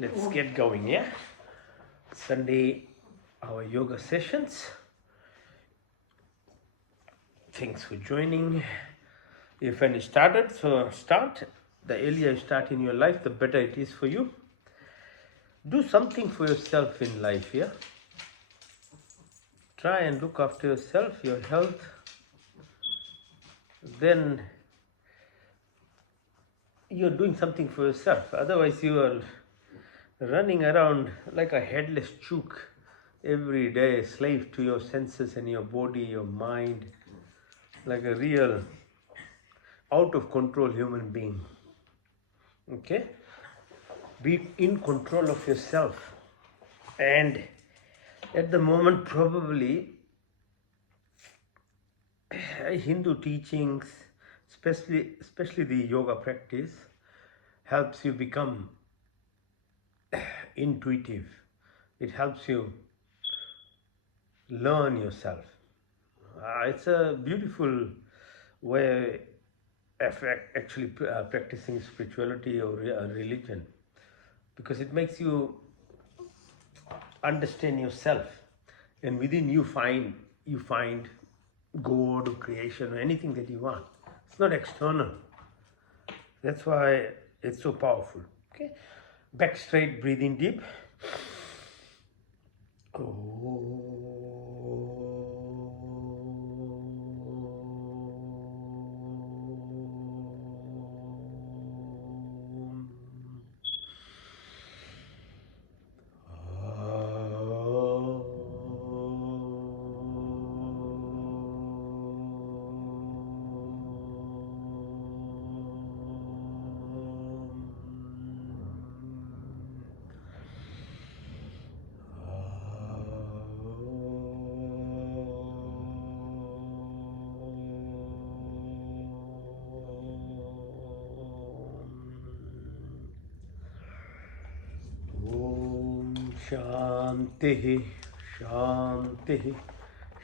Let's get going, yeah? Sunday, our yoga sessions. Thanks for joining. If any started, so start. The earlier you start in your life, the better it is for you. Do something for yourself in life, yeah? Try and look after yourself, your health. Then you're doing something for yourself. Otherwise, you are running around like a headless chook every day, slave to your senses and your body, your mind, like a real out of control human being. Okay? Be in control of yourself. And at the moment, probably Hindu teachings, especially the yoga practice, helps you become intuitive. It helps you learn yourself. It's a beautiful way of actually practicing spirituality or religion, because it makes you understand yourself, and within you find God or creation or anything that you want. It's not external. That's why it's so powerful. Okay, back straight, breathe in deep. Shanti, Shanti,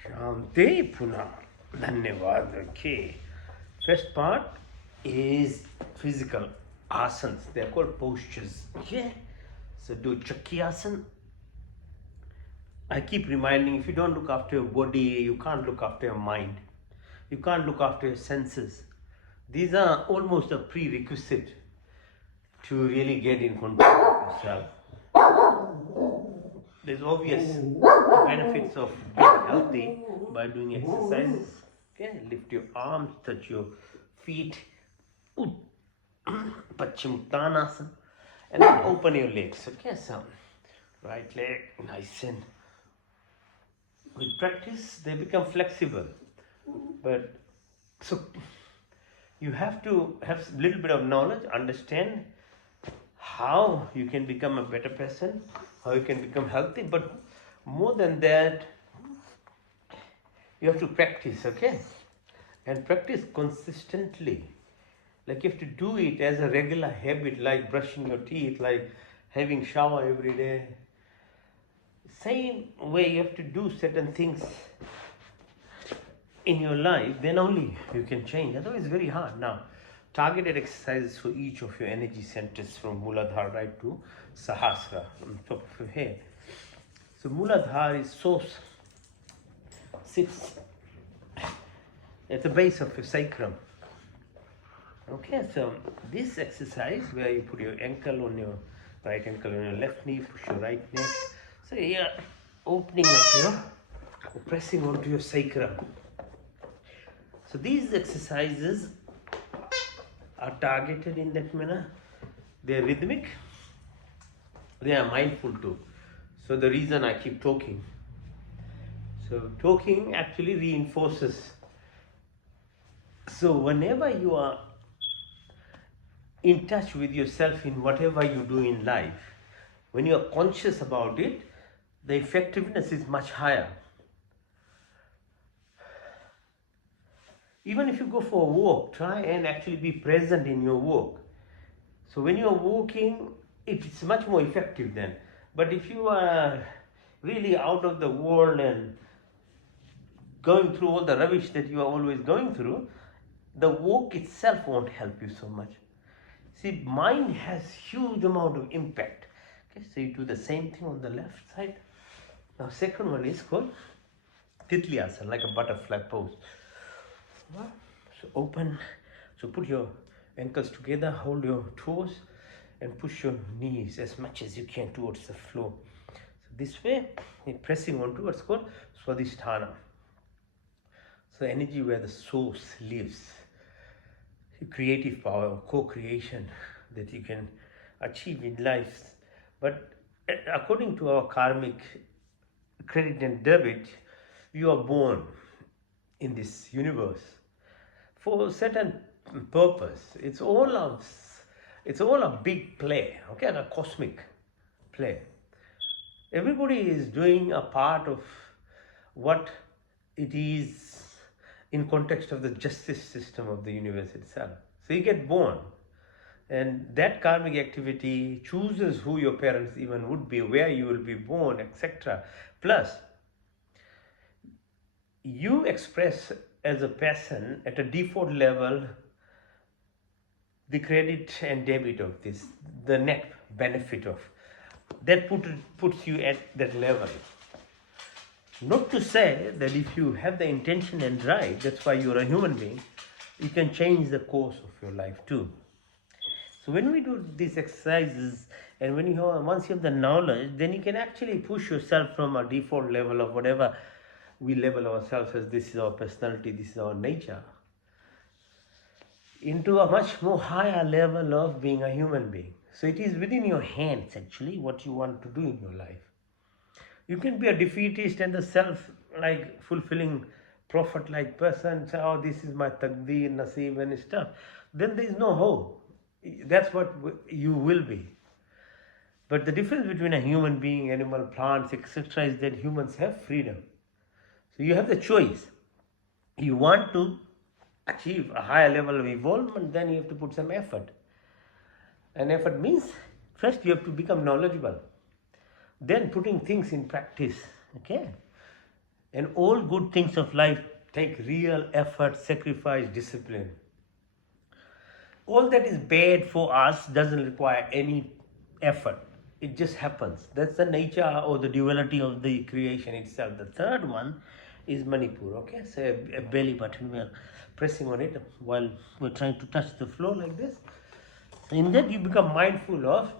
Shanti. Puna. Dhanyavad. Okay. First part is physical asanas. They are called postures. Okay. So do Chakrasana. I keep reminding, if you don't look after your body, you can't look after your mind. You can't look after your senses. These are almost a prerequisite to really get in control of yourself. There's obvious benefits of being healthy by doing exercises. Okay, lift your arms, touch your feet, Paschimottanasana, and then open your legs. Okay, so right leg nice, and with practice they become flexible. But so you have to have a little bit of knowledge, understand how you can become a better person, how you can become healthy, but more than that, you have to practice, okay? And practice consistently. Like you have to do it as a regular habit, like brushing your teeth, like having shower every day. Same way you have to do certain things in your life, then only you can change. Otherwise, it's very hard. Now, targeted exercises for each of your energy centers from Muladhara right to Sahasrara on top of your head. So Muladhara is sits at the base of your sacrum. Okay, so this exercise where you put your ankle on your right ankle on your left knee, push your right neck. So you're opening up here, pressing onto your sacrum. So these exercises are targeted in that manner. They are rhythmic. They are mindful too. So the reason I keep talking. So talking actually reinforces. So whenever you are in touch with yourself in whatever you do in life, when you are conscious about it, the effectiveness is much higher. Even if you go for a walk, try and actually be present in your walk. So when you are walking, it's much more effective then. But if you are really out of the world and going through all the rubbish that you are always going through, the walk itself won't help you so much. See, mind has huge amount of impact. Okay, so you do the same thing on the left side. Now second one is called Titliasana, like a butterfly pose. So open, so put your ankles together, hold your toes and push your knees as much as you can towards the floor. So this way, you're pressing on towards called Swadhisthana. So the energy where the source lives, creative power, co-creation that you can achieve in life. But according to our karmic credit and debit, you are born in this universe for a certain purpose. It's all a big play, okay, a cosmic play. Everybody is doing a part of what it is in context of the justice system of the universe itself. So you get born, and that karmic activity chooses who your parents even would be, where you will be born, etc. Plus, you express as a person at a default level the credit and debit of this, the net benefit of that puts you at that level. Not to say that if you have the intention and drive, that's why you're a human being, you can change the course of your life too. So when we do these exercises, and when once you have the knowledge, then you can actually push yourself from a default level of whatever we label ourselves as, this is our personality, this is our nature, into a much more higher level of being a human being. So it is within your hands actually what you want to do in your life. You can be a defeatist and a self-like fulfilling prophet-like person, say, oh, this is my taqdeer, naseeb and stuff. Then there is no hope. That's what you will be. But the difference between a human being, animal, plants, etc. is that humans have freedom. So you have the choice. You want to achieve a higher level of evolvement, then you have to put some effort. And effort means first you have to become knowledgeable, then putting things in practice, okay? And all good things of life take real effort, sacrifice, discipline. All that is bad for us doesn't require any effort. It just happens. That's the nature or the duality of the creation itself. The third one is Manipur, okay? So a belly button, we are pressing on it while we're trying to touch the floor like this. In that you become mindful of.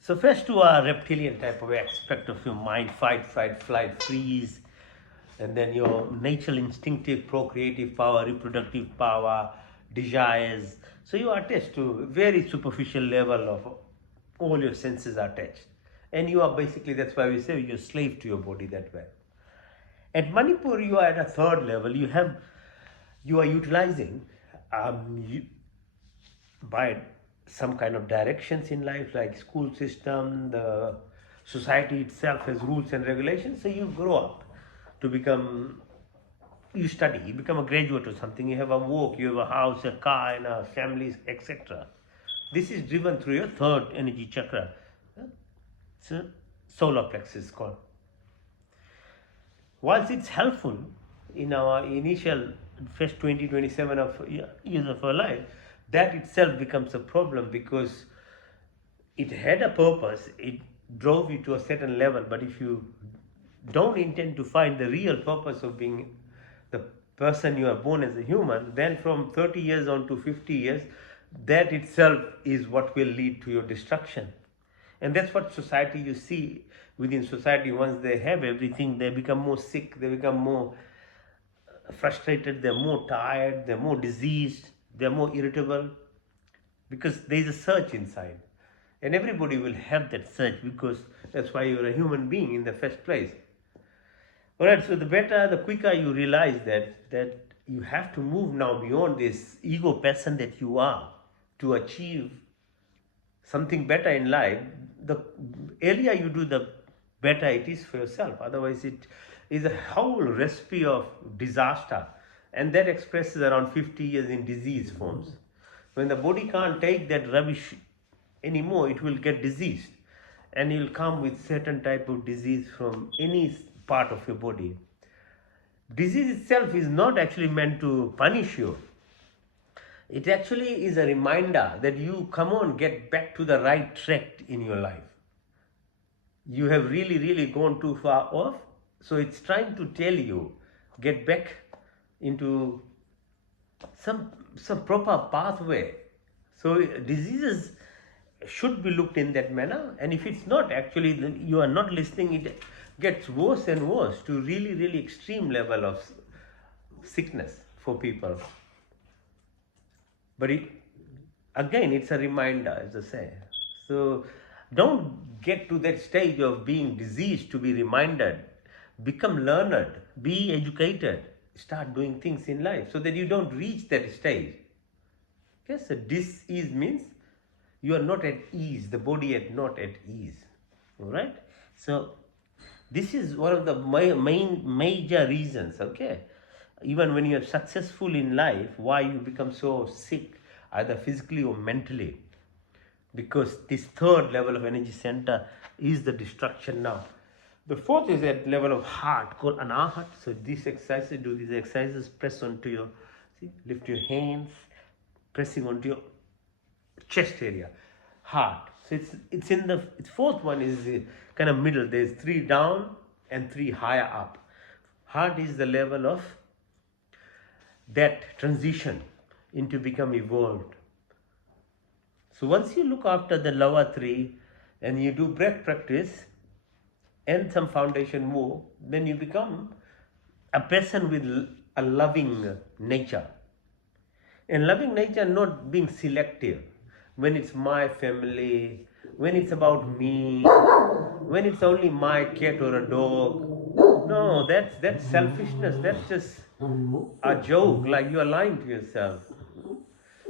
So first to a reptilian type of aspect of your mind, fight, flight, freeze, and then your natural instinctive procreative power, reproductive power, desires. So you are attached to very superficial level of all your senses are attached. And you are basically, that's why we say you're slave to your body that way. At Manipur, you are at a third level. You are utilizing by some kind of directions in life, like school system, the society itself has rules and regulations. So you grow up to become, you study, you become a graduate or something, you have a work, you have a house, a car, and a family, etc. This is driven through your third energy chakra. It's a solar plexus called. Whilst it's helpful in our initial first 27 years of our life, that itself becomes a problem because it had a purpose, it drove you to a certain level, but if you don't intend to find the real purpose of being the person you are born as a human, then from 30 years on to 50 years, that itself is what will lead to your destruction. And that's what society, you see within society, once they have everything, they become more sick, they become more frustrated, they're more tired, they're more diseased, they're more irritable, because there is a surge inside. And everybody will have that surge because that's why you're a human being in the first place. Alright, so the quicker you realize that you have to move now beyond this ego person that you are to achieve something better in life, the earlier you do, the better it is for yourself. Otherwise, it is a whole recipe of disaster, and that expresses around 50 years in disease forms. When the body can't take that rubbish anymore, it will get diseased, and you'll come with certain type of disease from any part of your body. Disease itself is not actually meant to punish you. It actually is a reminder that you come on, get back to the right track in your life. You have really, really gone too far off. So it's trying to tell you, get back into some proper pathway. So diseases should be looked in that manner, and if it's not, actually you are not listening, it gets worse and worse to really, really extreme level of sickness for people. But again, it's a reminder, as I say. So don't get to that stage of being diseased to be reminded. Become learned, be educated, start doing things in life so that you don't reach that stage. Okay, so dis-ease means you are not at ease, the body is not at ease. All right? So this is one of the main major reasons, okay? Even when you are successful in life, why you become so sick, either physically or mentally. Because this third level of energy center is the destruction now. The fourth is at level of heart, called anahat. So these exercises, do these exercises, press onto your, see, lift your hands, pressing onto your chest area, heart. So it's in the fourth one is kind of middle. There's 3 down and 3 higher up. Heart is the level of that transition into become evolved. So once you look after the lower 3 and you do breath practice and some foundation move, then you become a person with a loving nature. And loving nature not being selective. When it's my family, when it's about me, when it's only my cat or a dog. No, that's selfishness. That's just a joke, like you are lying to yourself.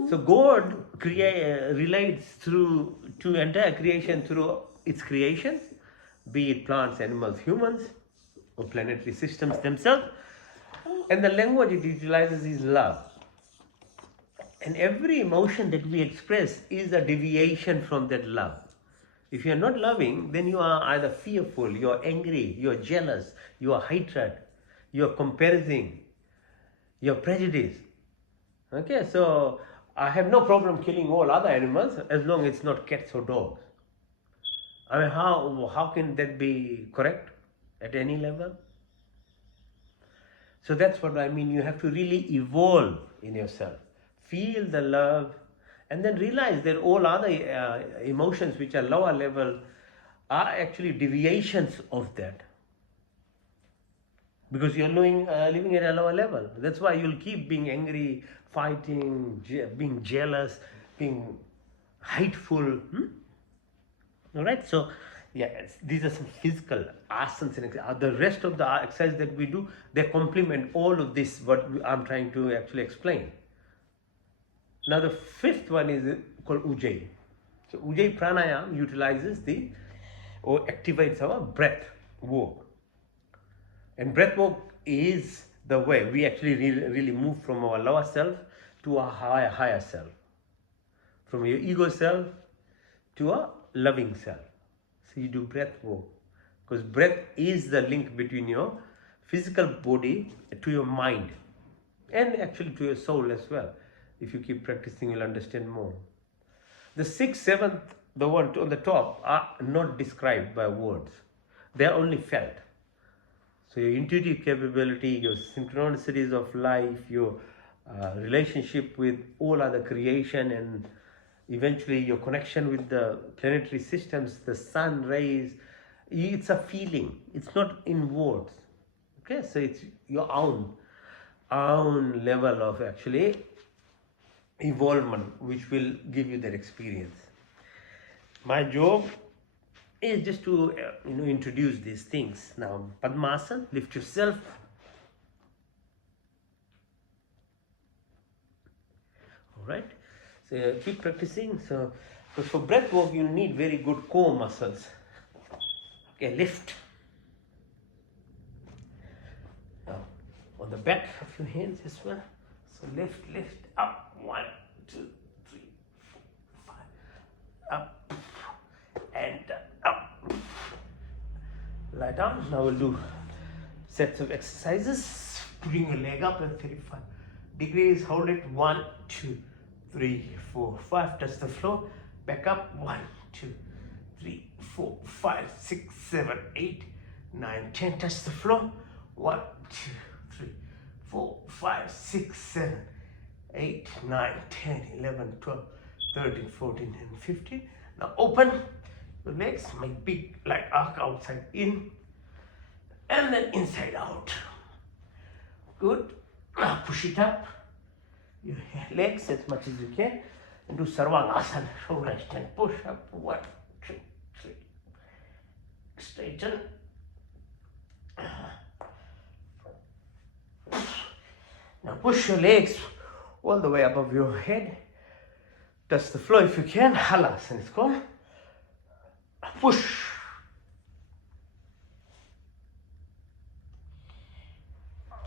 So God relates to entire creation through its creations, be it plants, animals, humans, or planetary systems themselves. And the language it utilizes is love. And every emotion that we express is a deviation from that love. If you are not loving, then you are either fearful, you are angry, you are jealous, you are hatred, you are comparing, you are prejudiced. Okay, so I have no problem killing all other animals as long as it's not cats or dogs. I mean, how can that be correct at any level? So that's what I mean. You have to really evolve in yourself. Feel the love, and then realize that all other emotions which are lower level are actually deviations of that. Because you're living at a lower level. That's why you'll keep being angry, fighting, being jealous, being hateful. All right, so yes, these are some physical asanas and the rest of the exercise that we do, they complement all of this, what I'm trying to actually explain. Now the fifth one is called Ujjayi. So Ujjayi pranayama utilizes or activates our breath work. And breath work is the way we actually really move from our lower self to a higher self. From your ego self to a loving self. So you do breath work. Because breath is the link between your physical body to your mind. And actually to your soul as well. If you keep practicing, you'll understand more. The 6th, 7th, the one on the top are not described by words. They are only felt. So your intuitive capability, your synchronicities of life, your relationship with all other creation, and eventually your connection with the planetary systems, the sun rays, it's a feeling. It's not in words. Okay, so it's your own level of actually evolvement which will give you that experience. My job is just to introduce these things. Now Padmasana, lift yourself. All right, so keep practicing. So for breath work you need very good core muscles. Okay, lift. Now on the back of your hands as well. So lift up. 1, 2, 3, 4, 5. Up and up. Lie down. Now we'll do sets of exercises. Putting your leg up at 35 degrees. Hold it. 1, 2, 3, 4, 5. Touch the floor. Back up. 1, 2, 3, 4, 5, 6, 7, 8, 9, 10. Touch the floor. 1, 2, 3, 4, 5, 6, 7, 8, 9, 10, 11, 12, 13, 14, and 15. Now open the legs. Make big like arc outside in. And then inside out. Good. Now push it up. Your legs as much as you can. And do Sarvangasana. Shoulder extend. Push up. 1, 2, 3. Straighten. Now push your legs all the way above your head. Touch the floor if you can. Halasana it's called. Push.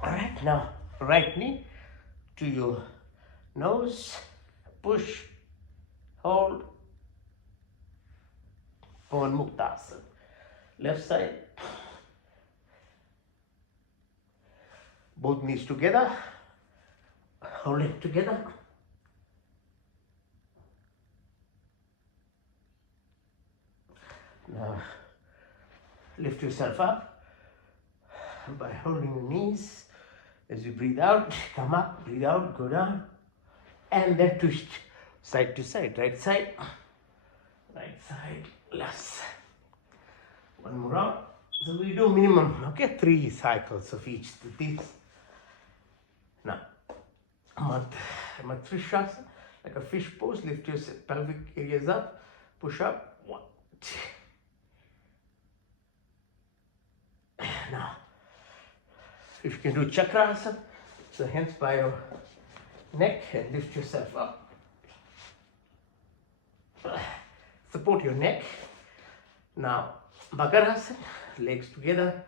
Alright, now right knee to your nose. Push. Hold. Pawan Muktasana. Left side. Both knees together. Hold it together. Now lift yourself up by holding your knees. As you breathe out, come up, breathe out, go down, and then twist side to side. Right side, left side. One more round. So we do minimum, okay, 3 cycles of each of these. Now, Matrishasana, like a fish pose. Lift your pelvic areas up, push up. 1, 2. Now, if you can do Chakrasana, so hands by your neck and lift yourself up. Support your neck. Now, Bhakarasana, legs together,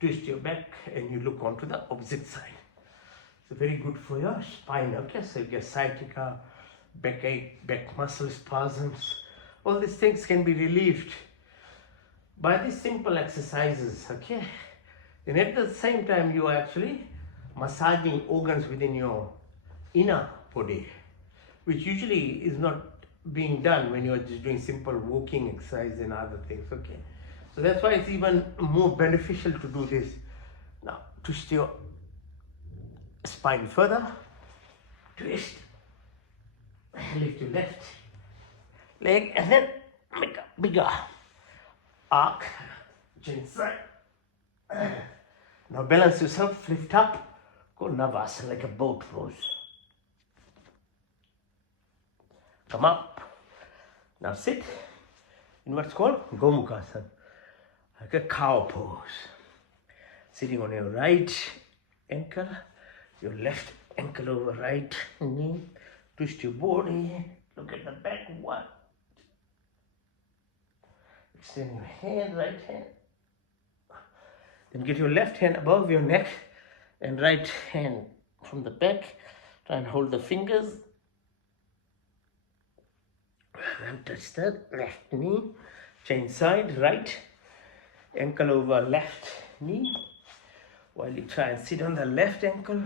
twist your back and you look onto the opposite side. So very good for your spine, okay? So you get sciatica, backache, back muscle spasms. All these things can be relieved by these simple exercises, okay? And at the same time, you are actually massaging organs within your inner body, which usually is not being done when you are just doing simple walking exercise and other things, okay? So that's why it's even more beneficial to do this. Now, twist your spine further, twist, lift your left leg, and then make a bigger arc, chin side. Now balance yourself, lift up, go Navasana like a boat pose. Come up. Now sit in what's called Gomukhasana, like a cow pose. Sitting on your right ankle, your left ankle over right knee. Twist your body, look at the back. 1. Extend your hand, right hand. Then get your left hand above your neck and right hand from the back. Try and hold the fingers. And touch the left knee. Change side, right. Ankle over left knee. While you try and sit on the left ankle,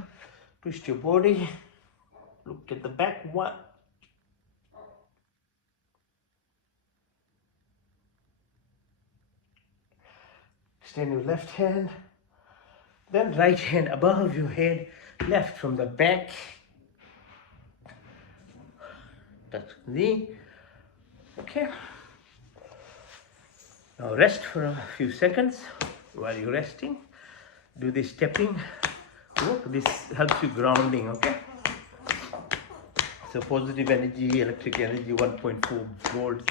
twist your body. Look at the back. 1. Extend your left hand, then right hand above your head, left from the back. Touch knee. Okay. Now rest for a few seconds. While you're resting, do this stepping work. This helps you grounding, okay? So positive energy, electric energy, 1.4 volts,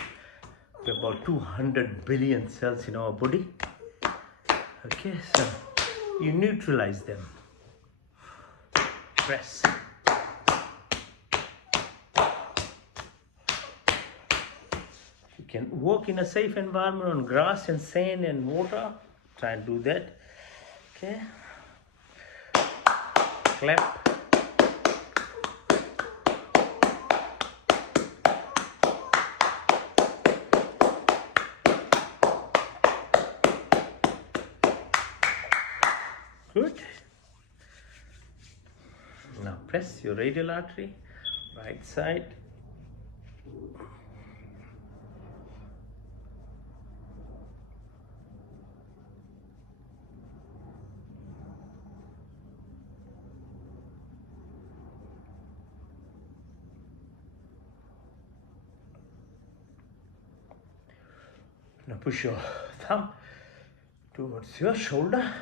about 200 billion cells in our body. Okay, so you neutralize them. Press. You can walk in a safe environment on grass and sand and water. Try and do that. Okay. Clap. Good. Now press your radial artery, Right side. Now push your thumb towards your shoulder.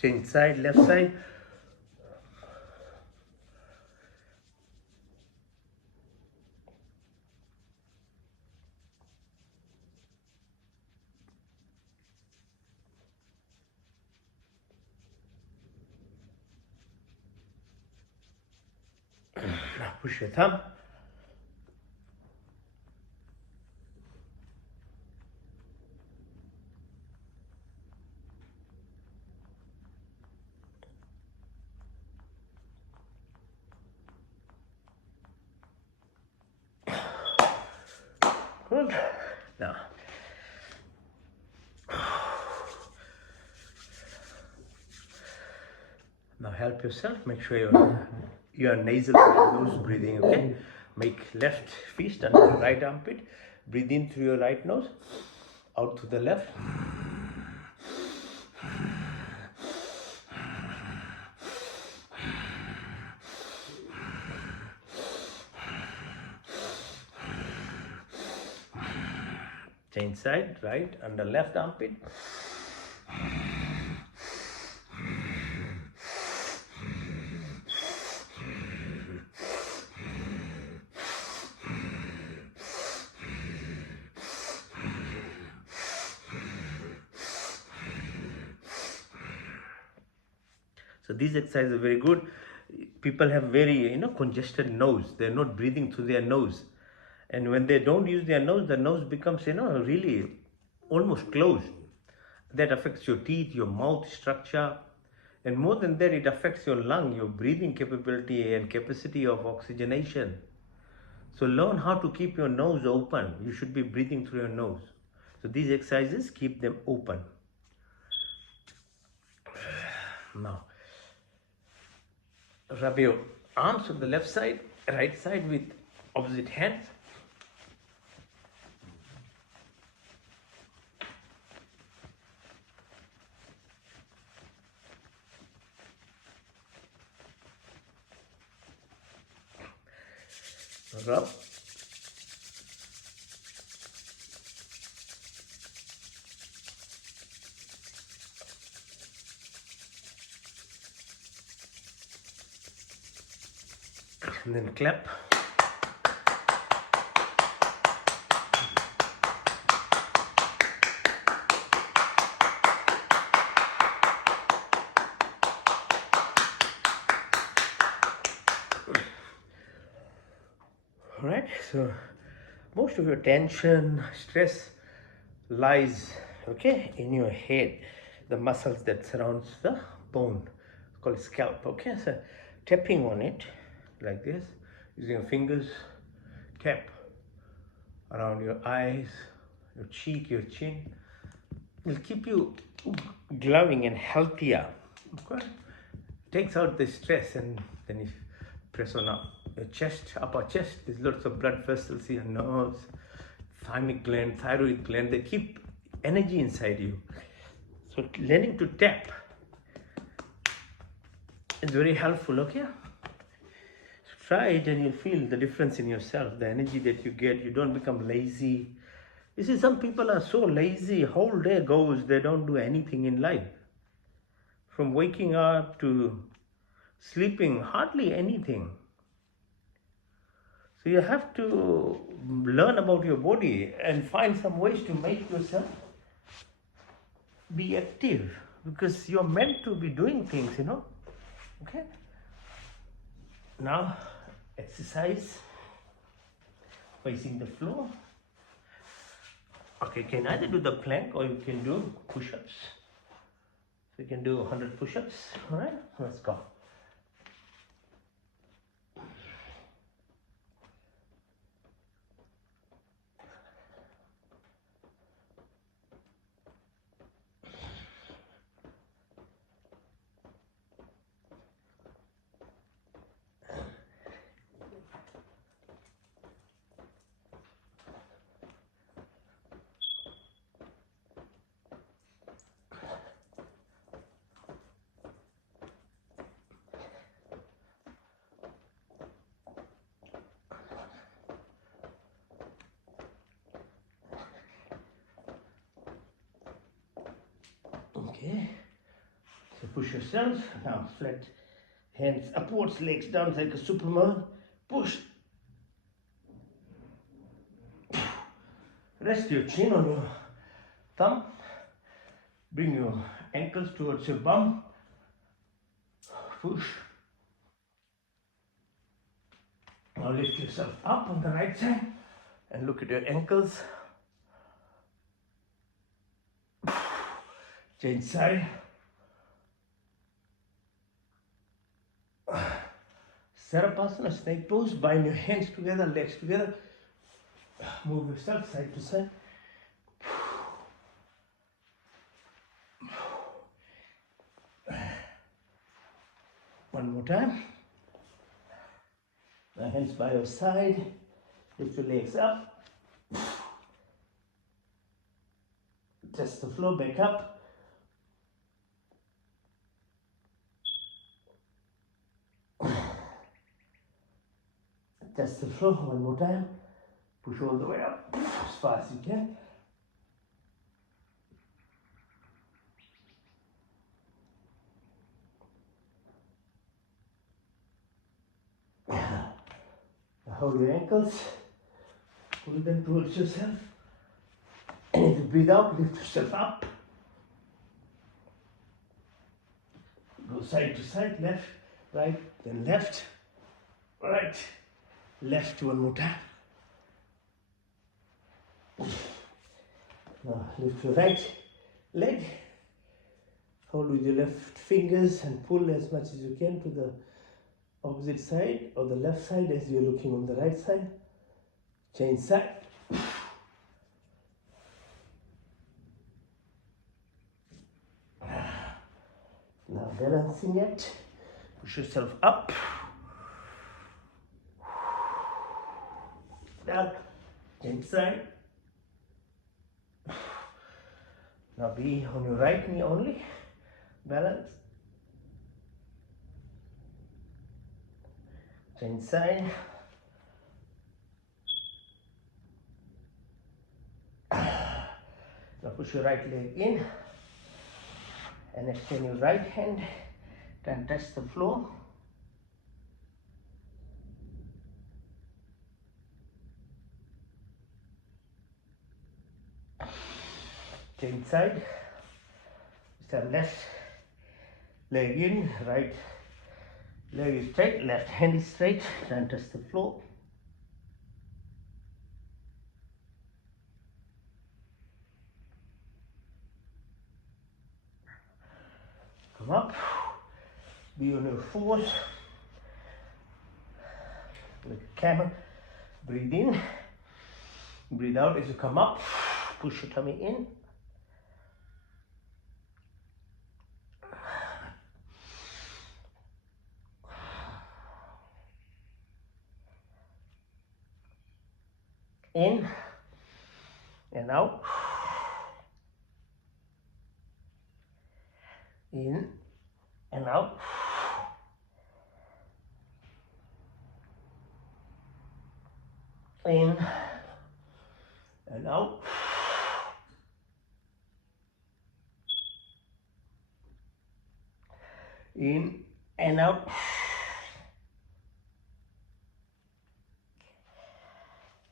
Change side, left side. Now push your thumb. Good. Now help yourself. Make sure you're nasal nose breathing. Okay. Make left fist under the right armpit. Breathe in through your right nose, out to the left. Change side, right under left armpit. So these exercises are very good. People have very congested nose. They're not breathing through their nose. And when they don't use their nose, the nose becomes really almost closed. That affects your teeth, your mouth structure, and more than that, it affects your lung, your breathing capability and capacity of oxygenation. So learn how to keep your nose open. You should be breathing through your nose. So these exercises keep them open. Now, rub your arms on the left side, right side with opposite hands. Rub. And then clap. Alright, so most of your tension, stress lies, in your head, the muscles that surrounds the bone, it's called scalp, so tapping on it like this, using your fingers, tap around your eyes, your cheek, your chin, will keep you glowing and healthier, takes out the stress, and then you press on up your chest, upper chest. There's lots of blood vessels in your nose, thymic gland, thyroid gland. They keep energy inside you. So learning to tap is very helpful. So try it and you'll feel the difference in yourself, the energy that you get. You don't become lazy. You see, some people are so lazy, whole day goes, they don't do anything in life. From waking up to sleeping, hardly anything. So you have to learn about your body and find some ways to make yourself be active, because you're meant to be doing things, Now, exercise facing the floor. You can either do the plank or you can do push-ups. So you can do 100 push-ups. All right, let's go. Okay. So push yourself. Now flat hands upwards, legs down like a Superman. Push. Rest your chin on your thumb. Bring your ankles towards your bum. Push. Now lift yourself up on the right side and look at your ankles. Change side. Sarapasana, snake pose. Bind your hands together, legs together. Move yourself side to side. One more time. The hands by your side. Lift your legs up. Test the floor, back up. Test the floor one more time. Push all the way up as far as you can. Hold your ankles. Pull them towards yourself. And if you breathe out, lift yourself up. Go side to side, left, right, then left, right, left one more time. Now lift your right leg. Hold with your left fingers and pull as much as you can to the opposite side or the left side as you're looking on the right side. Change side. Now balancing it. Push yourself up. Down. Change side. Now be on your right knee only. Balance. Change side. Now push your right leg in and extend your right hand. Then touch the floor. Change side. Step left leg in, right leg is straight, left hand is straight, then touch the floor. Come up, be on your fours, like a camel. Breathe in, breathe out as you come up, push your tummy in. In and out. In and out. In and out. In and out.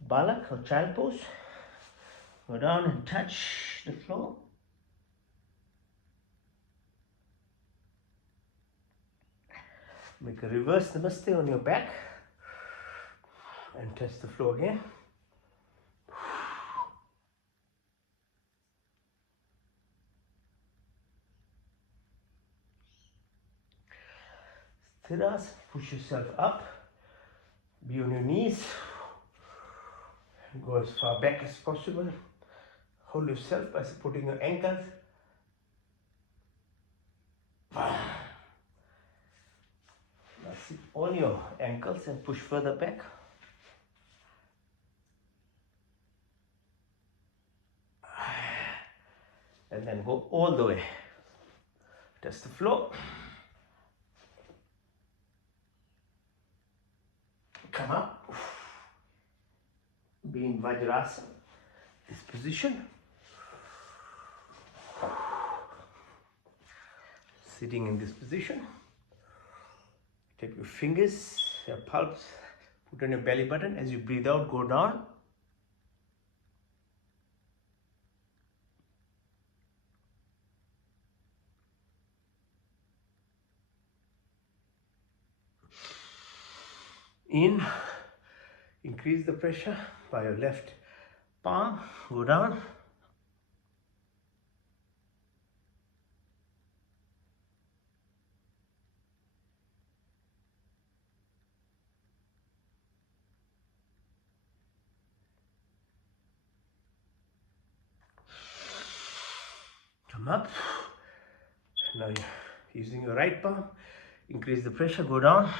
Balak or child pose. Go down and touch the floor. Make a reverse namaste on your back and touch the floor again. Sthiras, push yourself up, be on your knees, go as far back as possible. Hold yourself by supporting your ankles. Now sit on your ankles and push further back. And then go all the way. Touch the floor. Come up. Be in Vajrasana, this position. sitting in this position. Take your fingers, your palms, put on your belly button. As you breathe out, go down. In, increase the pressure by your left palm, go down. Come up. Now you're using your right palm, increase the pressure, go down.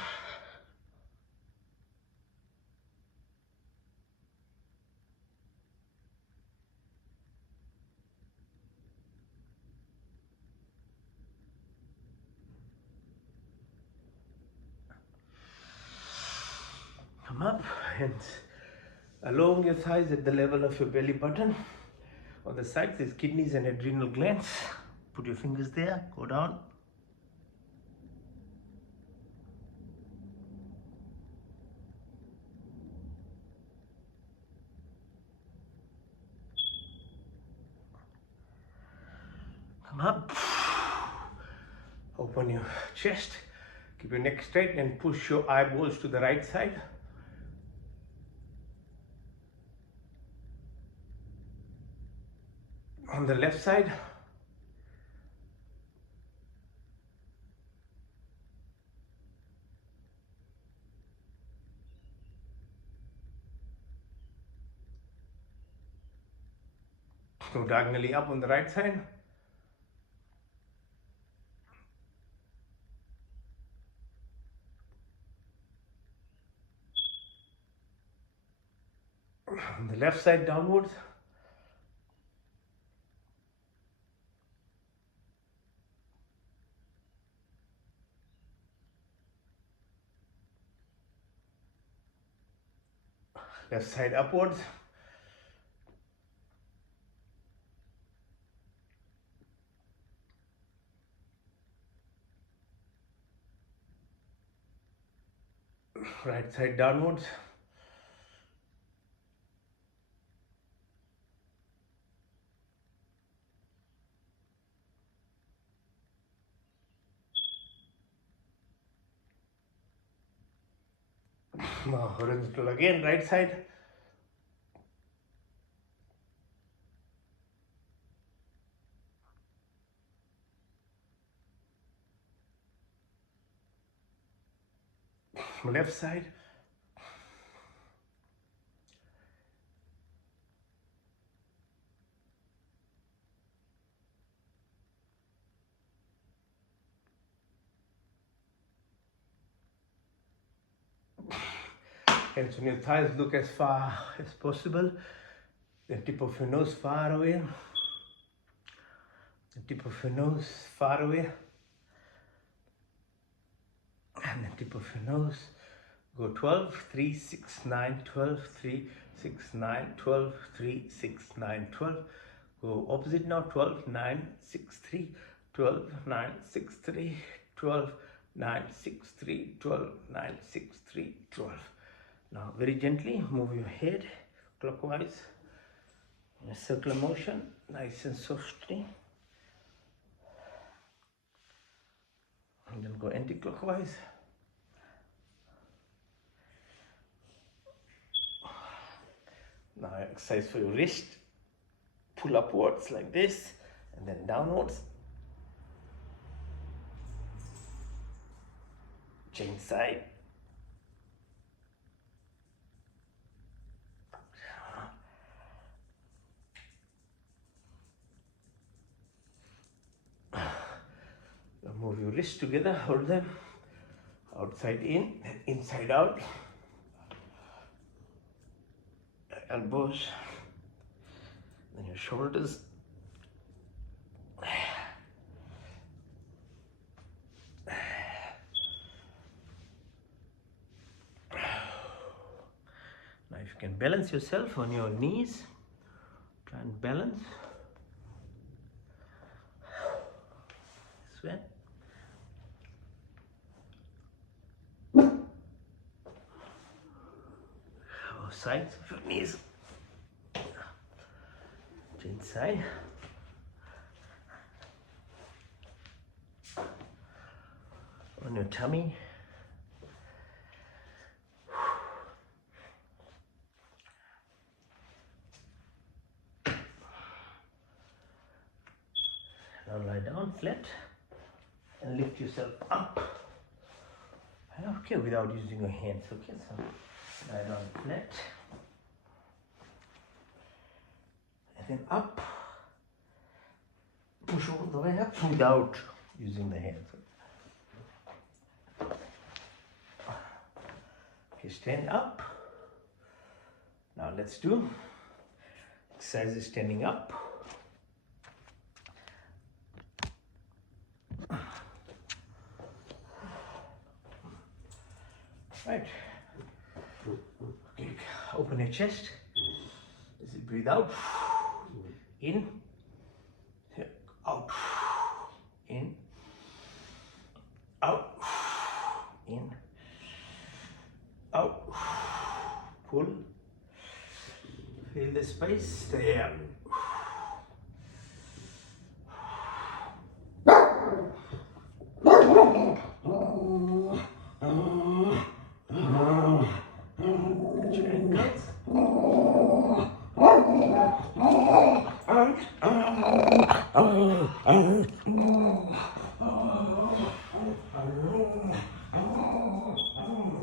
Come up, and along your thighs at the level of your belly button. On the sides, there's kidneys and adrenal glands. Put your fingers there, go down. Come up. Open your chest. Keep your neck straight and push your eyeballs to the right side. On the left side, go diagonally up on the right side. On the left side, downwards. Left side upwards. Right side downwards. Now horizontal again, right side. Left side. Hands on your thighs, look as far as possible. The tip of your nose far away. The tip of your nose far away. And the tip of your nose. Go 12, 3, 6, 9, 12, 3, 6, 9, 12, 3, 6, 9, 12. Go opposite now, 12, 9, 6, 3, 12, 9, 6, 3, 12, 9, 6, 3, 12, 9, 6, 3, 12. Now very gently move your head clockwise in a circular motion, nice and softly. And then go anti-clockwise. Now exercise for your wrist. Pull upwards like this and then downwards. Change side. Now move your wrists together, hold them. Outside in and inside out. Elbows. Then your shoulders. Now if you can balance yourself on your knees, try and balance. This way. both sides of your knees. To inside. On your tummy. Now lie down flat and lift yourself up. Okay, without using your hands. Okay, so lie down flat and then up. Push all the way up without using the hands. Okay, stand up. Now let's do exercises standing up. Right. Okay, open your chest. As you breathe out, in, out, in, out, in, out. Pull. Feel the space. There.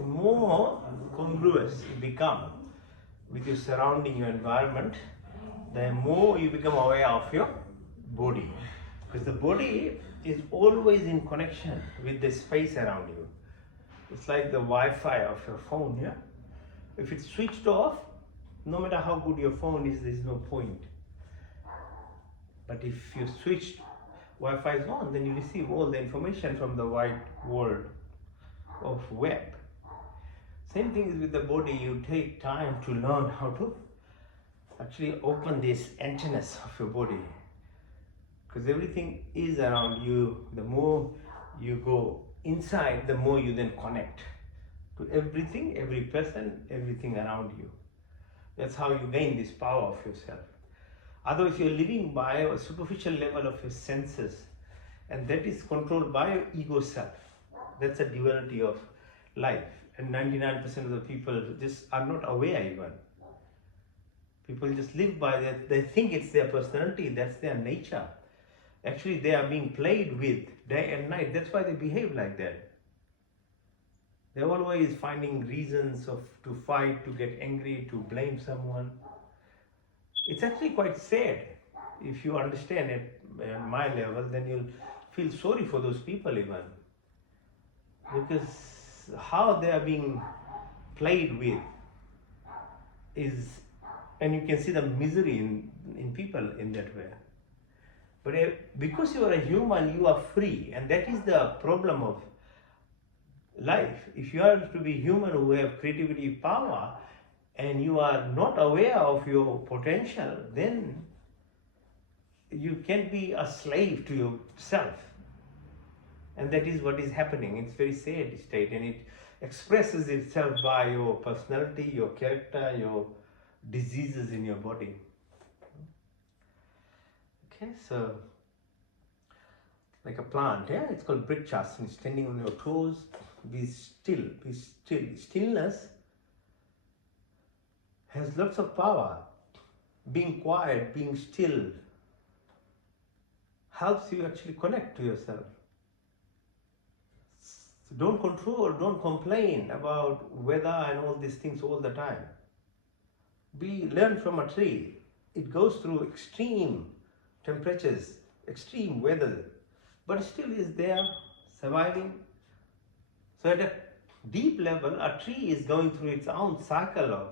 More congruous you become with your surrounding, your environment, the more you become aware of your body. Because the body is always in connection with the space around you. It's like the Wi-Fi of your phone, yeah? If it's switched off, no matter how good your phone is, there's no point. But if you switch Wi-Fi is on, then you receive all the information from the wide world of web. Same thing is with the body. You take time to learn how to actually open these antennas of your body, because everything is around you. The more you go inside, the more you then connect to everything, every person, everything around you. That's how you gain this power of yourself. Otherwise, you're living by a superficial level of your senses, and that is controlled by your ego self. That's a duality of life. And 99% of the people just are not aware even. People just live by that. They think it's their personality, that's their nature. Actually, they are being played with day and night. That's why they behave like that. They're always finding reasons to fight, to get angry, to blame someone. It's actually quite sad. If you understand it at my level, then you'll feel sorry for those people even. Because how they are being played with is, and you can see the misery in people in that way. But because you are a human, you are free, and that is the problem of life. If you are to be human who have creativity power, and you are not aware of your potential, then you can be a slave to yourself. And that is what is happening. It's very sad state, and it expresses itself by your personality, your character, your diseases in your body. Okay, so like a plant, yeah, it's called Vrikshasana, standing on your toes, be still, be still. Stillness has lots of power. Being quiet, being still helps you actually connect to yourself. So don't control, don't complain about weather and all these things all the time. Learn from a tree. It goes through extreme temperatures, extreme weather, but still is there, surviving. So at a deep level, a tree is going through its own cycle of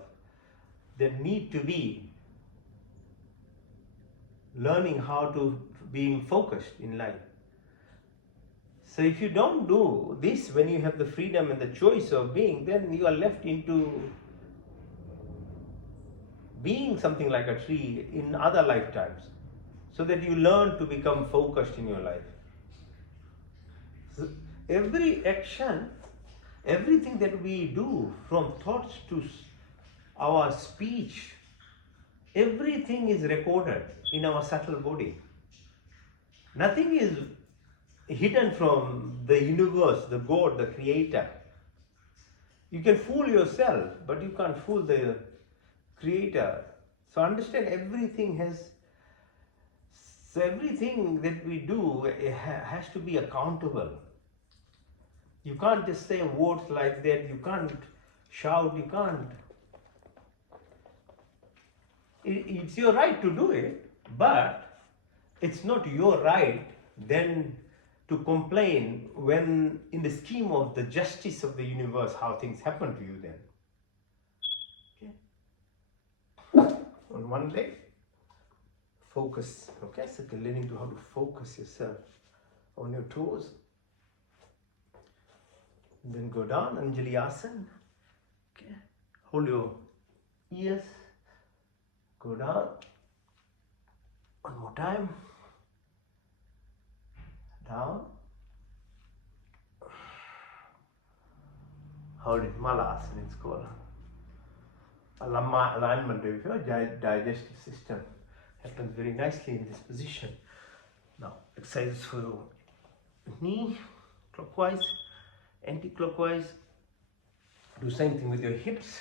the need to be learning how to be focused in life. So if you don't do this, when you have the freedom and the choice of being, then you are left into being something like a tree in other lifetimes, so that you learn to become focused in your life. So every action, everything that we do, from thoughts to our speech, everything is recorded in our subtle body. Nothing is hidden from the universe, the God, the creator. You can fool yourself, but you can't fool the creator. So understand, everything that we do has to be accountable. You can't just say words like that, you can't shout, you can't. It's your right to do it, but it's not your right then to complain when in the scheme of the justice of the universe how things happen to you then. Okay? On one leg, focus. Okay, so you're learning to how to focus yourself on your toes. And then go down, Anjali Asana. Okay, hold your ears. Go down. One more time. Down. Hold it, Malasana it's called. Alignment of your digestive system happens very nicely in this position. Now, exercises for your knee, clockwise, anti-clockwise. Do same thing with your hips.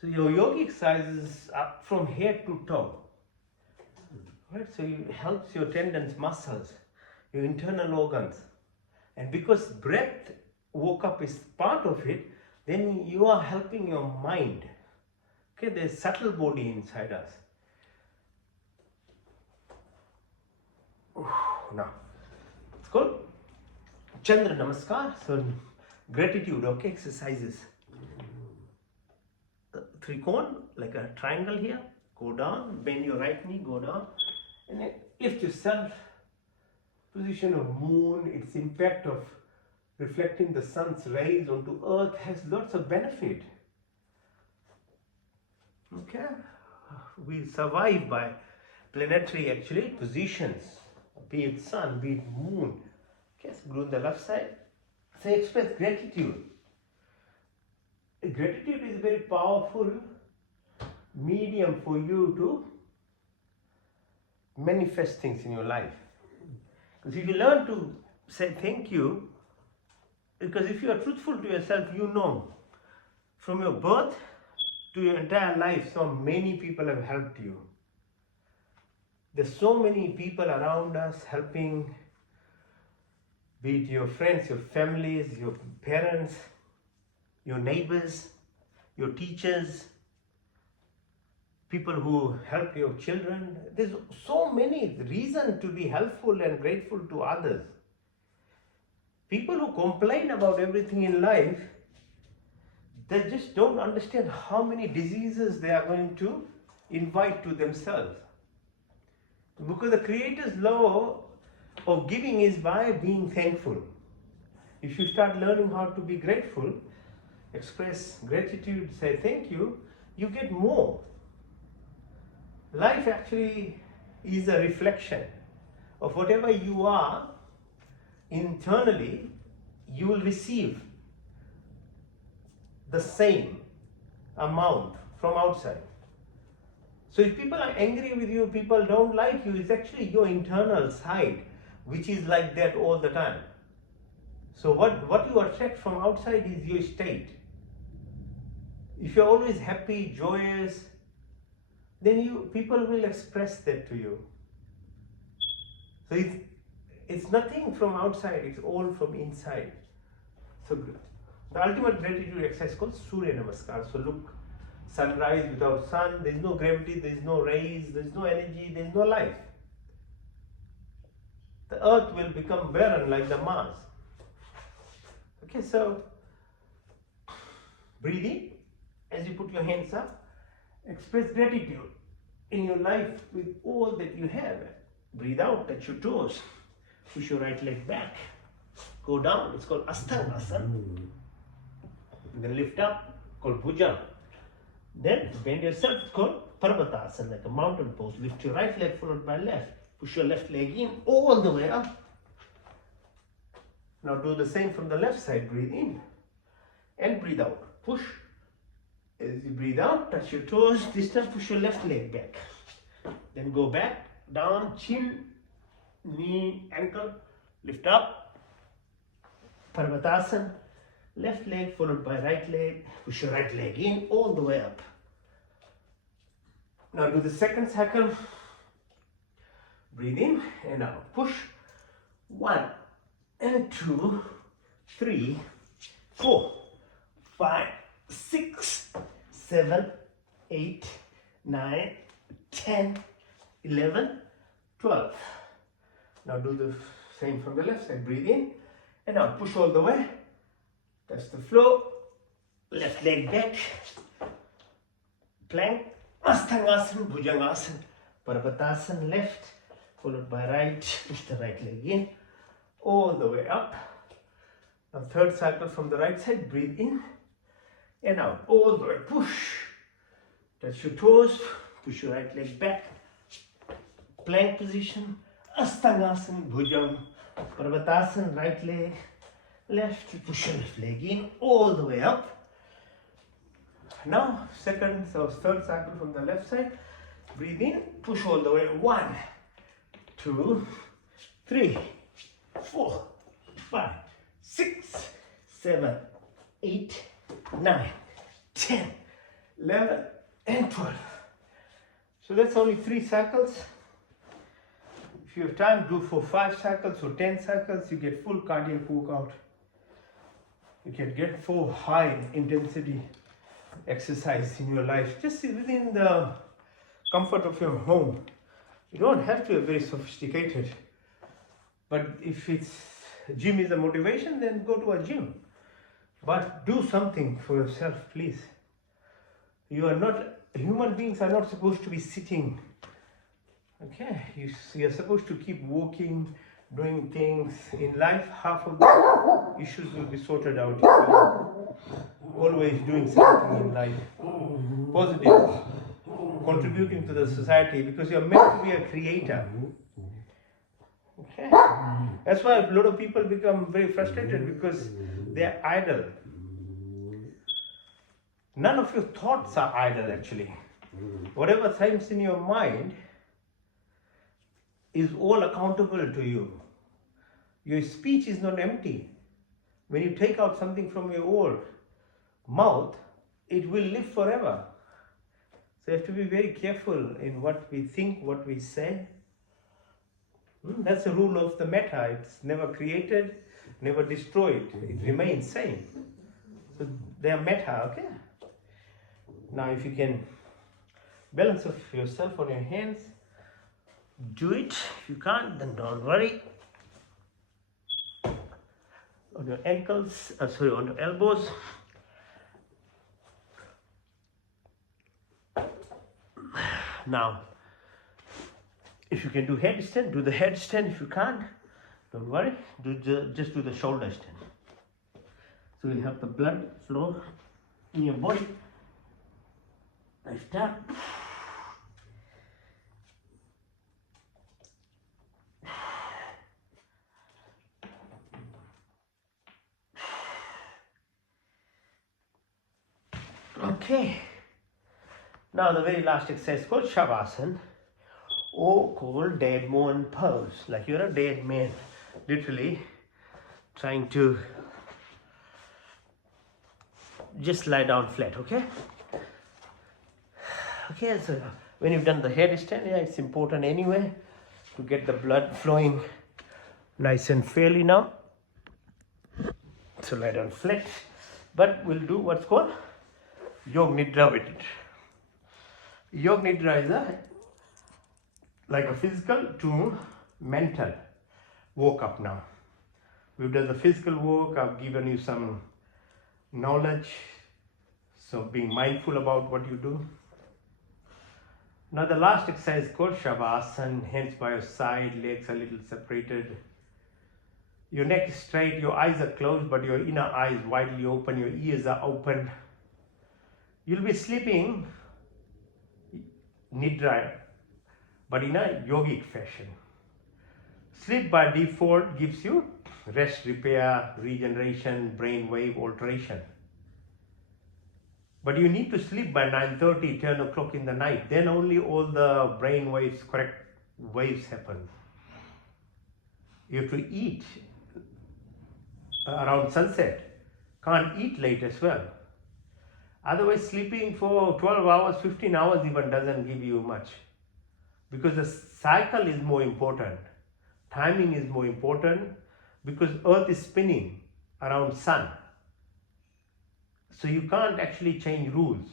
So your yoga exercises up from head to toe. Right, so it helps your tendons, muscles, your internal organs. And because breath woke up is part of it, then you are helping your mind. Okay, there's subtle body inside us. Now, it's called Chandra Namaskar. So gratitude, okay, exercises. Three cone, like a triangle here. Go down, bend your right knee, go down. And then lift yourself. Position of moon, its impact of reflecting the sun's rays onto earth has lots of benefit. Okay, we survive by planetary actually positions, be it sun, be it moon. Okay, so go on the left side. Say express gratitude. Gratitude is a very powerful medium for you to manifest things in your life. Because if you learn to say thank you, because if you are truthful to yourself, you know from your birth to your entire life, so many people have helped you. There's so many people around us helping, be it your friends, your families, your parents, your neighbors, your teachers, people who help your children. There's so many reasons to be helpful and grateful to others. People who complain about everything in life, they just don't understand how many diseases they are going to invite to themselves. Because the Creator's law of giving is by being thankful. If you start learning how to be grateful, express gratitude, say thank you, you get more. Life actually is a reflection of whatever you are internally, you will receive the same amount from outside. So if people are angry with you, people don't like you, it's actually your internal side which is like that all the time. So what you attract from outside is your state. If you're always happy, joyous, then people will express that to you. So it's nothing from outside, it's all from inside. So the ultimate gratitude exercise called Surya Namaskar. So look, sunrise without sun, there is no gravity, there is no rays, there is no energy, there is no life. The earth will become barren like the Mars. Okay, so breathe in as you put your hands up. Express gratitude in your life with all that you have. Breathe out, touch your toes. Push your right leg back. Go down, it's called Asthanasana. Then lift up, called Bhujan. Then bend yourself, it's called Parvatasana, like a mountain pose. Lift your right leg followed by left. Push your left leg in all the way up. Now do the same from the left side. Breathe in and breathe out. Push As you breathe out, touch your toes. This time push your left leg back. Then go back, down, chin, knee, ankle, lift up. Parvatasana. Left leg followed by right leg. Push your right leg in all the way up. Now do the second cycle. Breathe in and out. Push. 1 and 2, 3, 4, 5, 6, 7, 8, 9, 10, 11, 12. Now do the same from the left side. Breathe in and out. Push all the way. Touch the floor. Left leg back. Plank. Asthangasana, Bhujangasana. Parvatasana left. Followed by right. Push the right leg in. All the way up. Now third cycle from the right side. Breathe in and out. All the way. Push. Touch your toes. Push your right leg back. Plank position. Asthangasana, Bhujang. Parvatasana, right leg. Left. Push your left leg in. All the way up. Now second or third cycle from the left side. Breathe in. Push all the way. 1, 2, 3, 4, 5, 6, 7, 8, 9, 10, 11, and 12. So that's only 3 cycles. If you have time, do for 5 cycles or 10 cycles, you get full cardiac workout. You can get 4 high intensity exercise in your life, just within the comfort of your home. You don't have to be very sophisticated. But if gym is a motivation, then go to a gym. But do something for yourself, please. Human beings are not supposed to be sitting. Okay, you're supposed to keep walking, doing things. In life, half of the issues will be sorted out if you're always doing something in life. Positive, contributing to the society, because you're meant to be a creator. Okay, that's why a lot of people become very frustrated, because they're idle. None of your thoughts are idle, actually. Whatever comes in your mind is all accountable to you. Your speech is not empty. When you take out something from your mouth, it will live forever. So you have to be very careful in what we think, what we say. That's the rule of the metta. It's never created, never destroyed. It remains same. So they are metta, okay? Now if you can balance yourself on your hands, do it. If you can't, then don't worry. On your ankles, on your elbows. Now, if you can do headstand, do the headstand. If you can't, don't worry. Just do the shoulder stand. So you'll have the blood flow in your body. Lift up. Okay. Now the very last exercise called Shavasana, or called dead man pose. Like you're a dead man, literally trying to just lie down flat, okay? Okay, so when you've done the headstand, it's important anyway to get the blood flowing nice and fairly now. So lie down flat, but we'll do what's called Yog Nidra with it. Yog Nidra is like a physical to mental woke up now. We've done the physical work. I've given you some knowledge. So being mindful about what you do. Now the last exercise is called Shavasana, hands by your side, legs a little separated. Your neck is straight, your eyes are closed, but your inner eye is widely open, your ears are open. You'll be sleeping Nidra, but in a yogic fashion. Sleep by default gives you rest, repair, regeneration, brain wave alteration. But you need to sleep by 9:30, 10 o'clock in the night. Then only all the brain waves, correct waves happen. You have to eat around sunset. Can't eat late as well. Otherwise, sleeping for 12 hours, 15 hours even doesn't give you much. Because the cycle is more important. Timing is more important because Earth is spinning around Sun. So you can't actually change rules.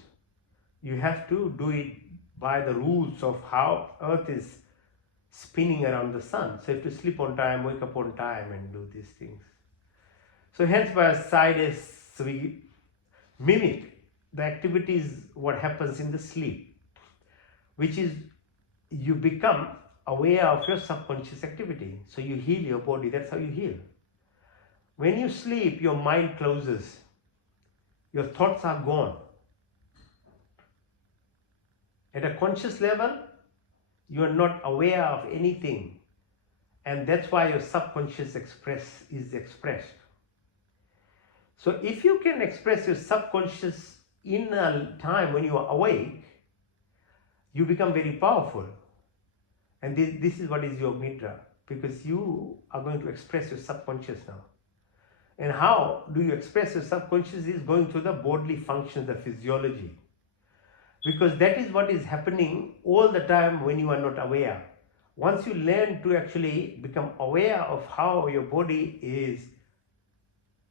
You have to do it by the rules of how Earth is spinning around the Sun. So you have to sleep on time, wake up on time and do these things. So hence by scientists, we mimic the activities, what happens in the sleep, which is you become aware of your subconscious activity. So you heal your body, that's how you heal. When you sleep, your mind closes. Your thoughts are gone. At a conscious level, you are not aware of anything. And that's why your subconscious is expressed. So if you can express your subconscious in a time when you are awake, you become very powerful. And this is what is Yoga Nidra, because you are going to express your subconscious now. And how do you express your subconscious is going through the bodily functions, the physiology. Because that is what is happening all the time when you are not aware. Once you learn to actually become aware of how your body is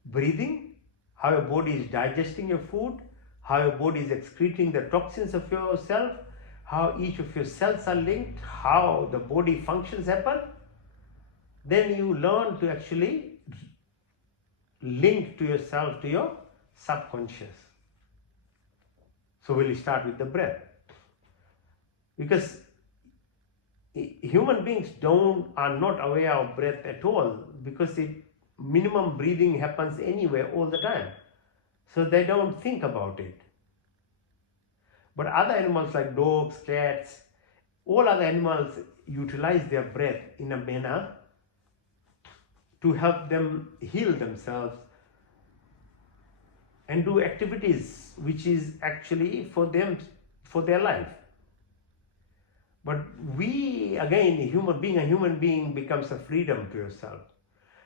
breathing, how your body is digesting your food, how your body is excreting the toxins of yourself, how each of your cells are linked, how the body functions happen, then you learn to actually link to yourself, to your subconscious. So we'll start with the breath. Because human beings are not aware of breath at all, because minimum breathing happens anywhere all the time. So they don't think about it. But other animals like dogs, cats, all other animals utilize their breath in a manner to help them heal themselves and do activities which is actually for them, for their life. But we, again, a human being becomes a freedom to yourself.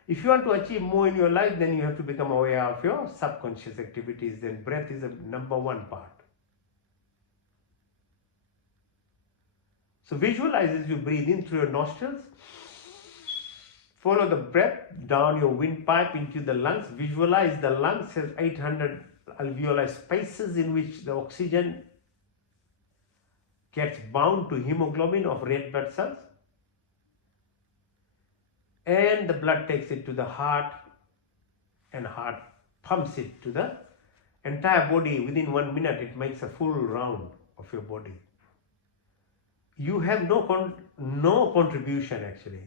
If you want to achieve more in your life, then you have to become aware of your subconscious activities. Then breath is the number one part. So visualize as you breathe in through your nostrils. Follow the breath down your windpipe into the lungs. Visualize the lungs has 800 alveolar spaces in which the oxygen gets bound to hemoglobin of red blood cells. And the blood takes it to the heart, and heart pumps it to the entire body. Within 1 minute, it makes a full round of your body. You have no contribution actually.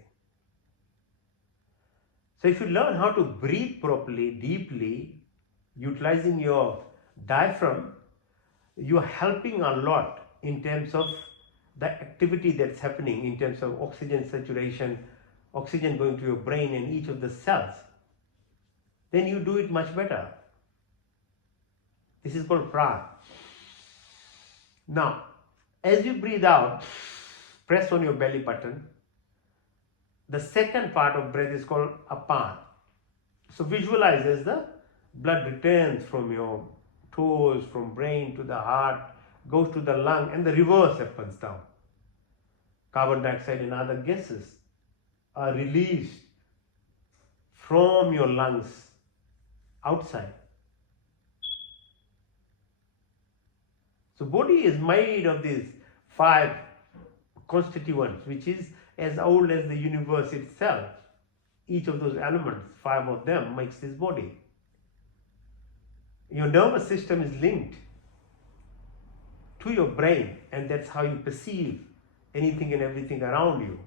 So if you learn how to breathe properly, deeply, utilizing your diaphragm, you are helping a lot in terms of the activity that's happening, in terms of oxygen saturation, oxygen going to your brain and each of the cells. Then you do it much better. This is called prana. Now, as you breathe out, press on your belly button. The second part of breath is called apana. So visualize as the blood returns from your toes, from brain to the heart, goes to the lung, and the reverse happens down. Carbon dioxide and other gases are released from your lungs outside. So body is made of these 5 constituents, which is as old as the universe itself. Each of those elements, 5 of them, makes this body. Your nervous system is linked to your brain, and that's how you perceive anything and everything around you.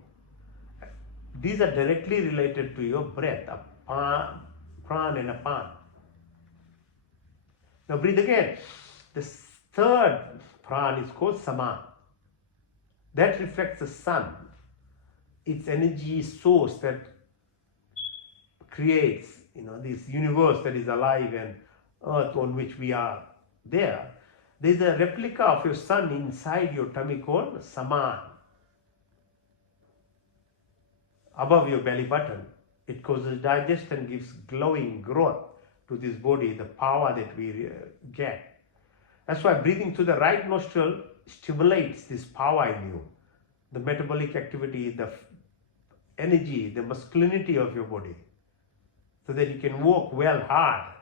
These are directly related to your breath, prana and apana. Now breathe again. The third prana is called sama. That reflects the sun, its energy source that creates, this universe that is alive and earth on which we are there. There is a replica of your sun inside your tummy called Saman, above your belly button. It causes digestion, gives glowing growth to this body, the power that we get. That's why breathing through the right nostril stimulates this power in you, the metabolic activity, the energy, the masculinity of your body, so that you can work well hard.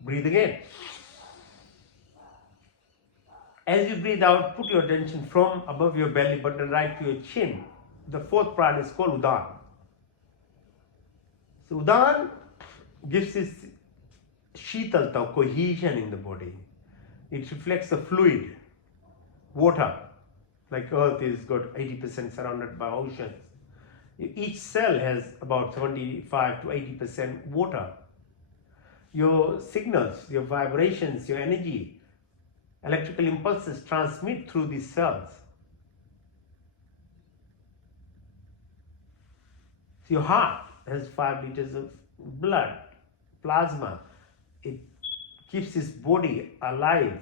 Breathe again. As you breathe out, put your attention from above your belly button right to your chin. The fourth prana is called Udan. So Udan gives this Shitalta, cohesion in the body. It reflects the fluid, water, like Earth is got 80% surrounded by oceans. Each cell has about 75 to 80% water. Your signals, your vibrations, your energy, electrical impulses transmit through these cells. So your heart has 5 liters of blood, plasma. It keeps this body alive,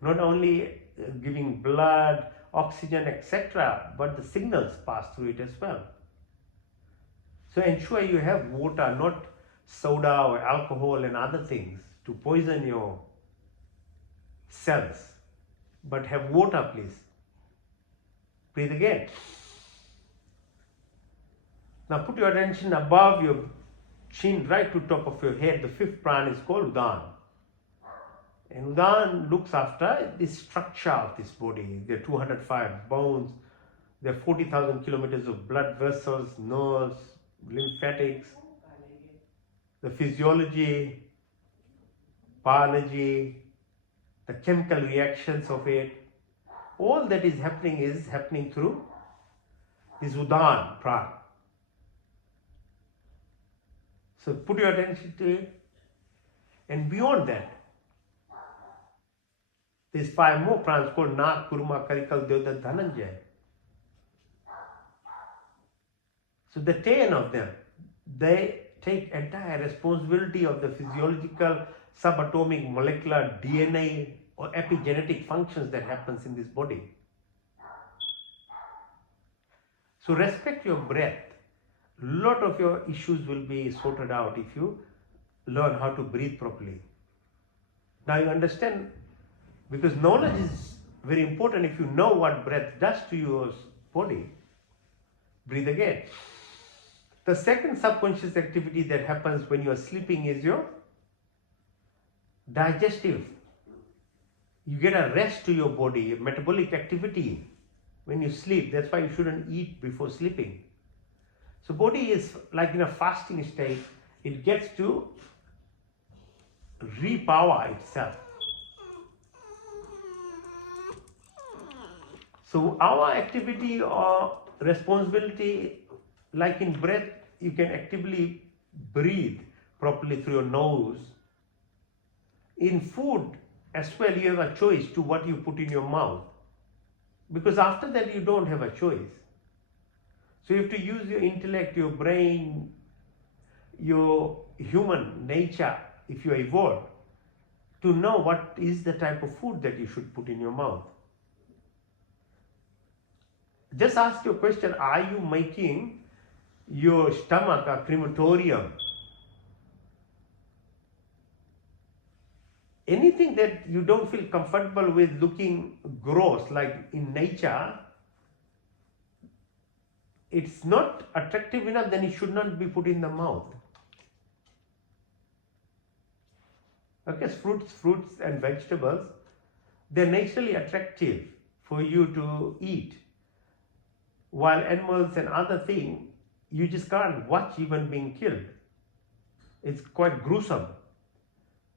not only giving blood, oxygen, etc., but the signals pass through it as well. So ensure you have water, not soda or alcohol and other things to poison your cells, but have water, please. Breathe again. Now put your attention above your chin, right to top of your head. The fifth prana is called Udan. And Udan looks after the structure of this body. There are 205 bones, there are 40,000 kilometers of blood vessels, nerves, lymphatics, the physiology, biology, the chemical reactions of it. All that is happening through this Udan prana. So put your attention to it. And beyond that, there's 5 more pranas called Nag, Kurma, Karikal, Devdat, Dhananjay. So the 10 of them, they take entire responsibility of the physiological, subatomic, molecular, DNA or epigenetic functions that happens in this body. So respect your breath. A lot of your issues will be sorted out if you learn how to breathe properly. Now you understand, because knowledge is very important. If you know what breath does to your body, breathe again. The second subconscious activity that happens when you are sleeping is your digestive. You get a rest to your body, a metabolic activity when you sleep. That's why you shouldn't eat before sleeping. So body is like in a fasting state. It gets to repower itself. So our activity or responsibility, like in breath, you can actively breathe properly through your nose. In food as well, you have a choice to what you put in your mouth, because after that you don't have a choice. So you have to use your intellect, your brain, your human nature, if you are evolved, to know what is the type of food that you should put in your mouth. Just ask your question, are you making your stomach a crematorium? Anything that you don't feel comfortable with looking gross, like in nature, it's not attractive enough, then it should not be put in the mouth. Okay, fruits and vegetables, they're naturally attractive for you to eat. While animals and other things, you just can't watch even being killed. It's quite gruesome.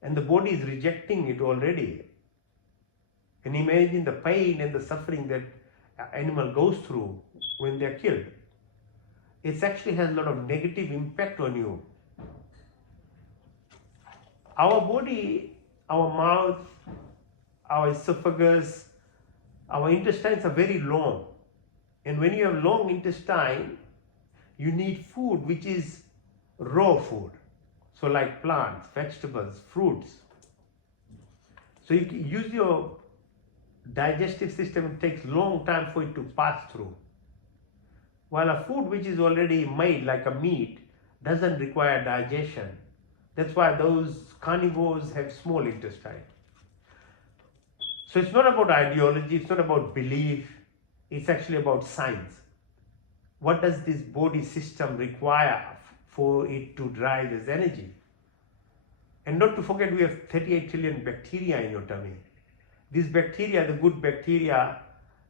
And the body is rejecting it already. And imagine the pain and the suffering that an animal goes through when they're killed. It actually has a lot of negative impact on you. Our body, our mouth, our esophagus, our intestines are very long. And when you have long intestine, you need food which is raw food. So like plants, vegetables, fruits. So you use your digestive system, it takes long time for it to pass through. While a food which is already made, like a meat, doesn't require digestion. That's why those carnivores have small intestine. So it's not about ideology, it's not about belief, it's actually about science. What does this body system require for it to drive as energy? And not to forget, we have 38 trillion bacteria in your tummy. These bacteria, the good bacteria,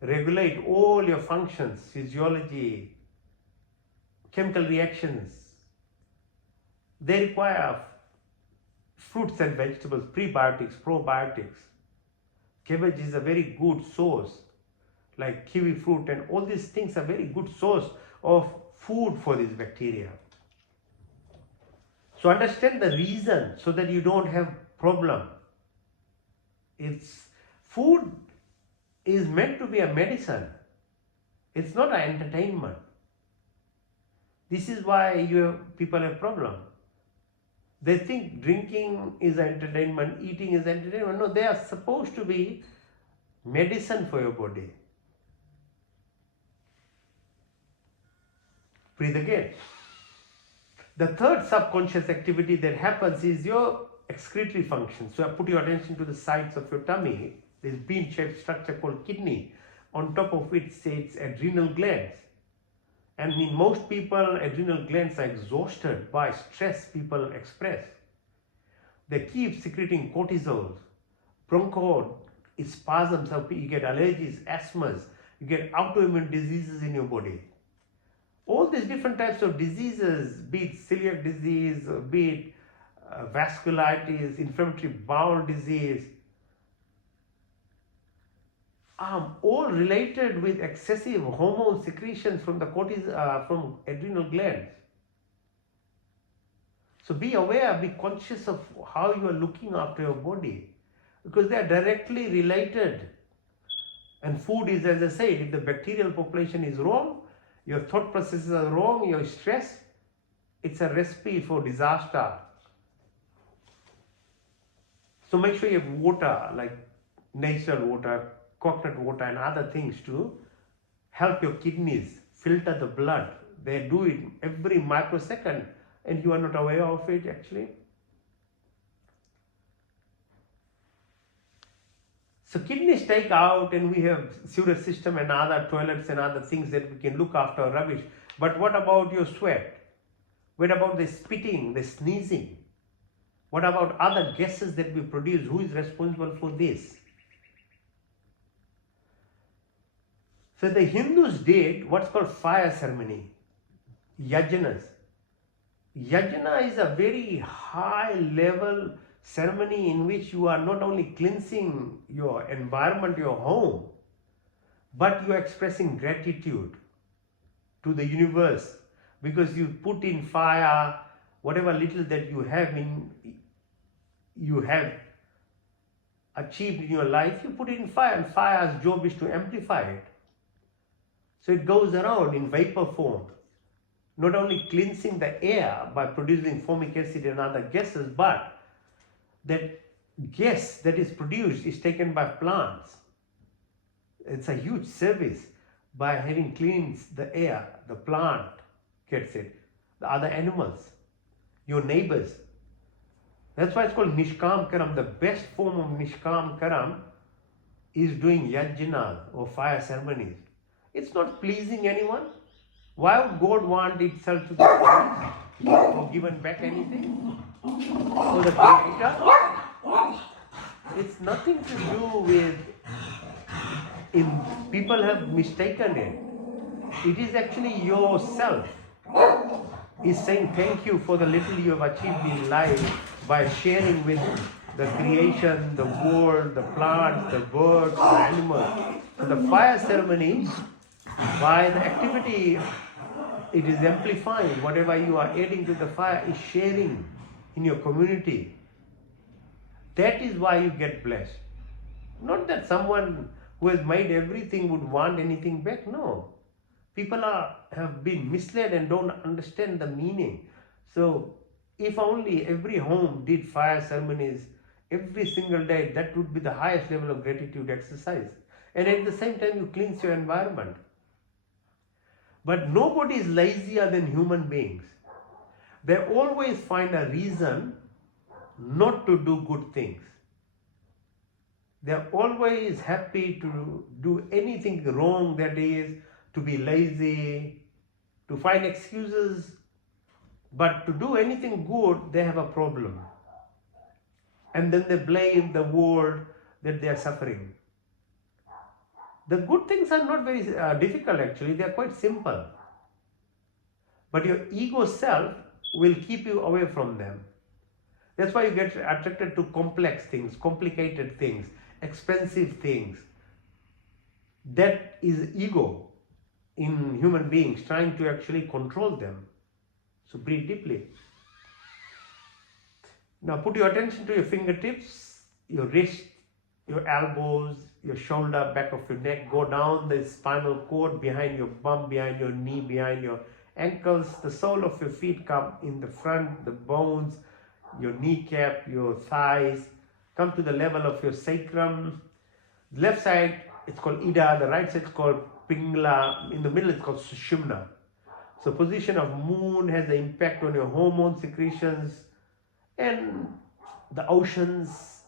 regulate all your functions, physiology, chemical reactions. They require fruits and vegetables, prebiotics, probiotics. Cabbage is a very good source, like kiwi fruit, and all these things are very good source of food for these bacteria. So understand the reason so that you don't have problem. Food is meant to be a medicine. It's not an entertainment. This is why people have problem. They think drinking is entertainment, eating is entertainment. No, they are supposed to be medicine for your body. Breathe again. The third subconscious activity that happens is your excretory function. So I put your attention to the sides of your tummy. This bean-shaped structure called kidney, on top of which sits adrenal glands. And in most people, adrenal glands are exhausted by stress people express. They keep secreting cortisol, bronchospasms, you get allergies, asthmas, you get autoimmune diseases in your body. All these different types of diseases, be it celiac disease, be it vasculitis, inflammatory bowel disease, all related with excessive hormone secretions from the from adrenal glands. So be aware, be conscious of how you are looking after your body, because they are directly related. And food is, as I said, if the bacterial population is wrong, your thought processes are wrong, your stress, it's a recipe for disaster. So make sure you have water, like natural water, coconut water and other things to help your kidneys filter the blood. They do it every microsecond and you are not aware of it actually. So kidneys take out, and we have sewage system and other toilets and other things that we can look after rubbish. But what about your sweat? What about the spitting, the sneezing? What about other gases that we produce? Who is responsible for this? So the Hindus did what's called fire ceremony, yajanas. Yajna is a very high level ceremony in which you are not only cleansing your environment, your home, but you are expressing gratitude to the universe, because you put in fire whatever little that you have achieved in your life, you put it in fire, and fire's job is to amplify it. So it goes around in vapor form, not only cleansing the air by producing formic acid and other gases, but that gas that is produced is taken by plants. It's a huge service. By having cleansed the air, the plant gets it, the other animals, your neighbors. That's why it's called Nishkam Karam. The best form of Nishkam Karam is doing yajna or fire ceremonies. It's not pleasing anyone. Why would God want itself to be pleased or given back anything? For the Creator? It's nothing to do with, people have mistaken it. It is actually yourself is saying thank you for the little you have achieved in life by sharing with the creation, the world, the plants, the birds, the animals. So the fire ceremony, by the activity, it is amplifying. Whatever you are adding to the fire is sharing in your community. That is why you get blessed. Not that someone who has made everything would want anything back. No. People have been misled and don't understand the meaning. So if only every home did fire ceremonies every single day, that would be the highest level of gratitude exercise. And at the same time, you cleanse your environment. But nobody is lazier than human beings. They always find a reason not to do good things. They're always happy to do anything wrong, that is, to be lazy, to find excuses, but to do anything good, they have a problem. And then they blame the world that they are suffering. The good things are not very difficult actually, they are quite simple. But your ego self will keep you away from them. That's why you get attracted to complex things, complicated things, expensive things. That is ego in human beings trying to actually control them. So breathe deeply. Now put your attention to your fingertips, your wrist, your elbows, your shoulder, back of your neck. Go down the spinal cord, behind your bum, behind your knee, behind your ankles. The sole of your feet come in the front, the bones, your kneecap, your thighs. Come to the level of your sacrum. The left side, it's called Ida. The right side is called Pingala. In the middle, it's called Sushumna. So position of moon has an impact on your hormone secretions and the oceans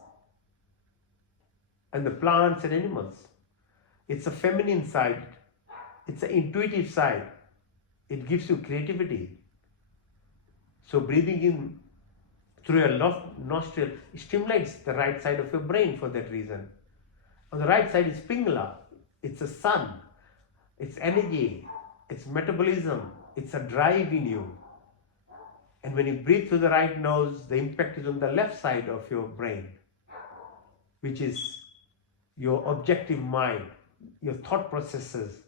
and the plants and animals. It's a feminine side. It's an intuitive side. It gives you creativity. So breathing in through your nostril stimulates the right side of your brain for that reason. On the right side is Pingala. It's a sun. It's energy. It's metabolism. It's a drive in you. And when you breathe through the right nose, the impact is on the left side of your brain, which is your objective mind, your thought processes,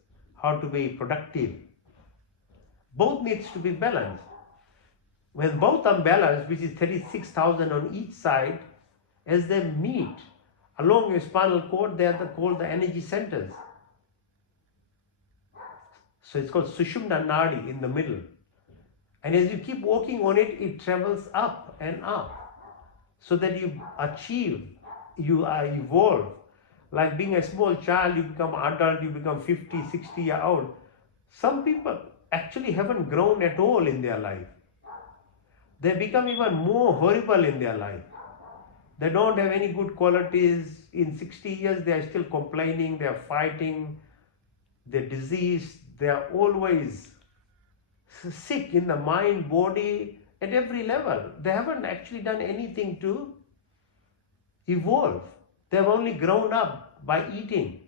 how to be productive. Both needs to be balanced. When both are balanced, which is 36,000 on each side, as they meet along your spinal cord, they are called the energy centers. So it's called Sushumna Nadi in the middle. And as you keep working on it, it travels up and up so that you achieve, you evolve. Like being a small child, you become adult, you become 50, 60 years old. Some people actually haven't grown at all in their life. They become even more horrible in their life. They don't have any good qualities. In 60 years, they are still complaining, they are fighting, they're diseased, they are always sick in the mind, body, at every level. They haven't actually done anything to evolve. They have only grown up by eating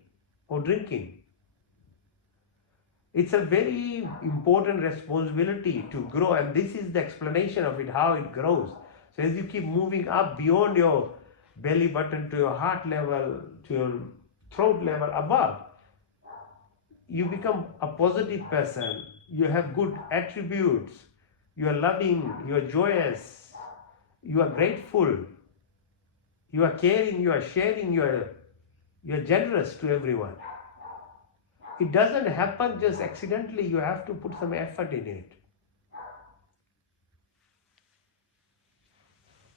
or drinking. It's a very important responsibility to grow, and this is the explanation of it, how it grows. So as you keep moving up beyond your belly button to your heart level, to your throat level above, you become a positive person. You have good attributes. You are loving, you are joyous, you are grateful, you are caring, you are sharing, you are generous to everyone. It doesn't happen just accidentally, you have to put some effort in it.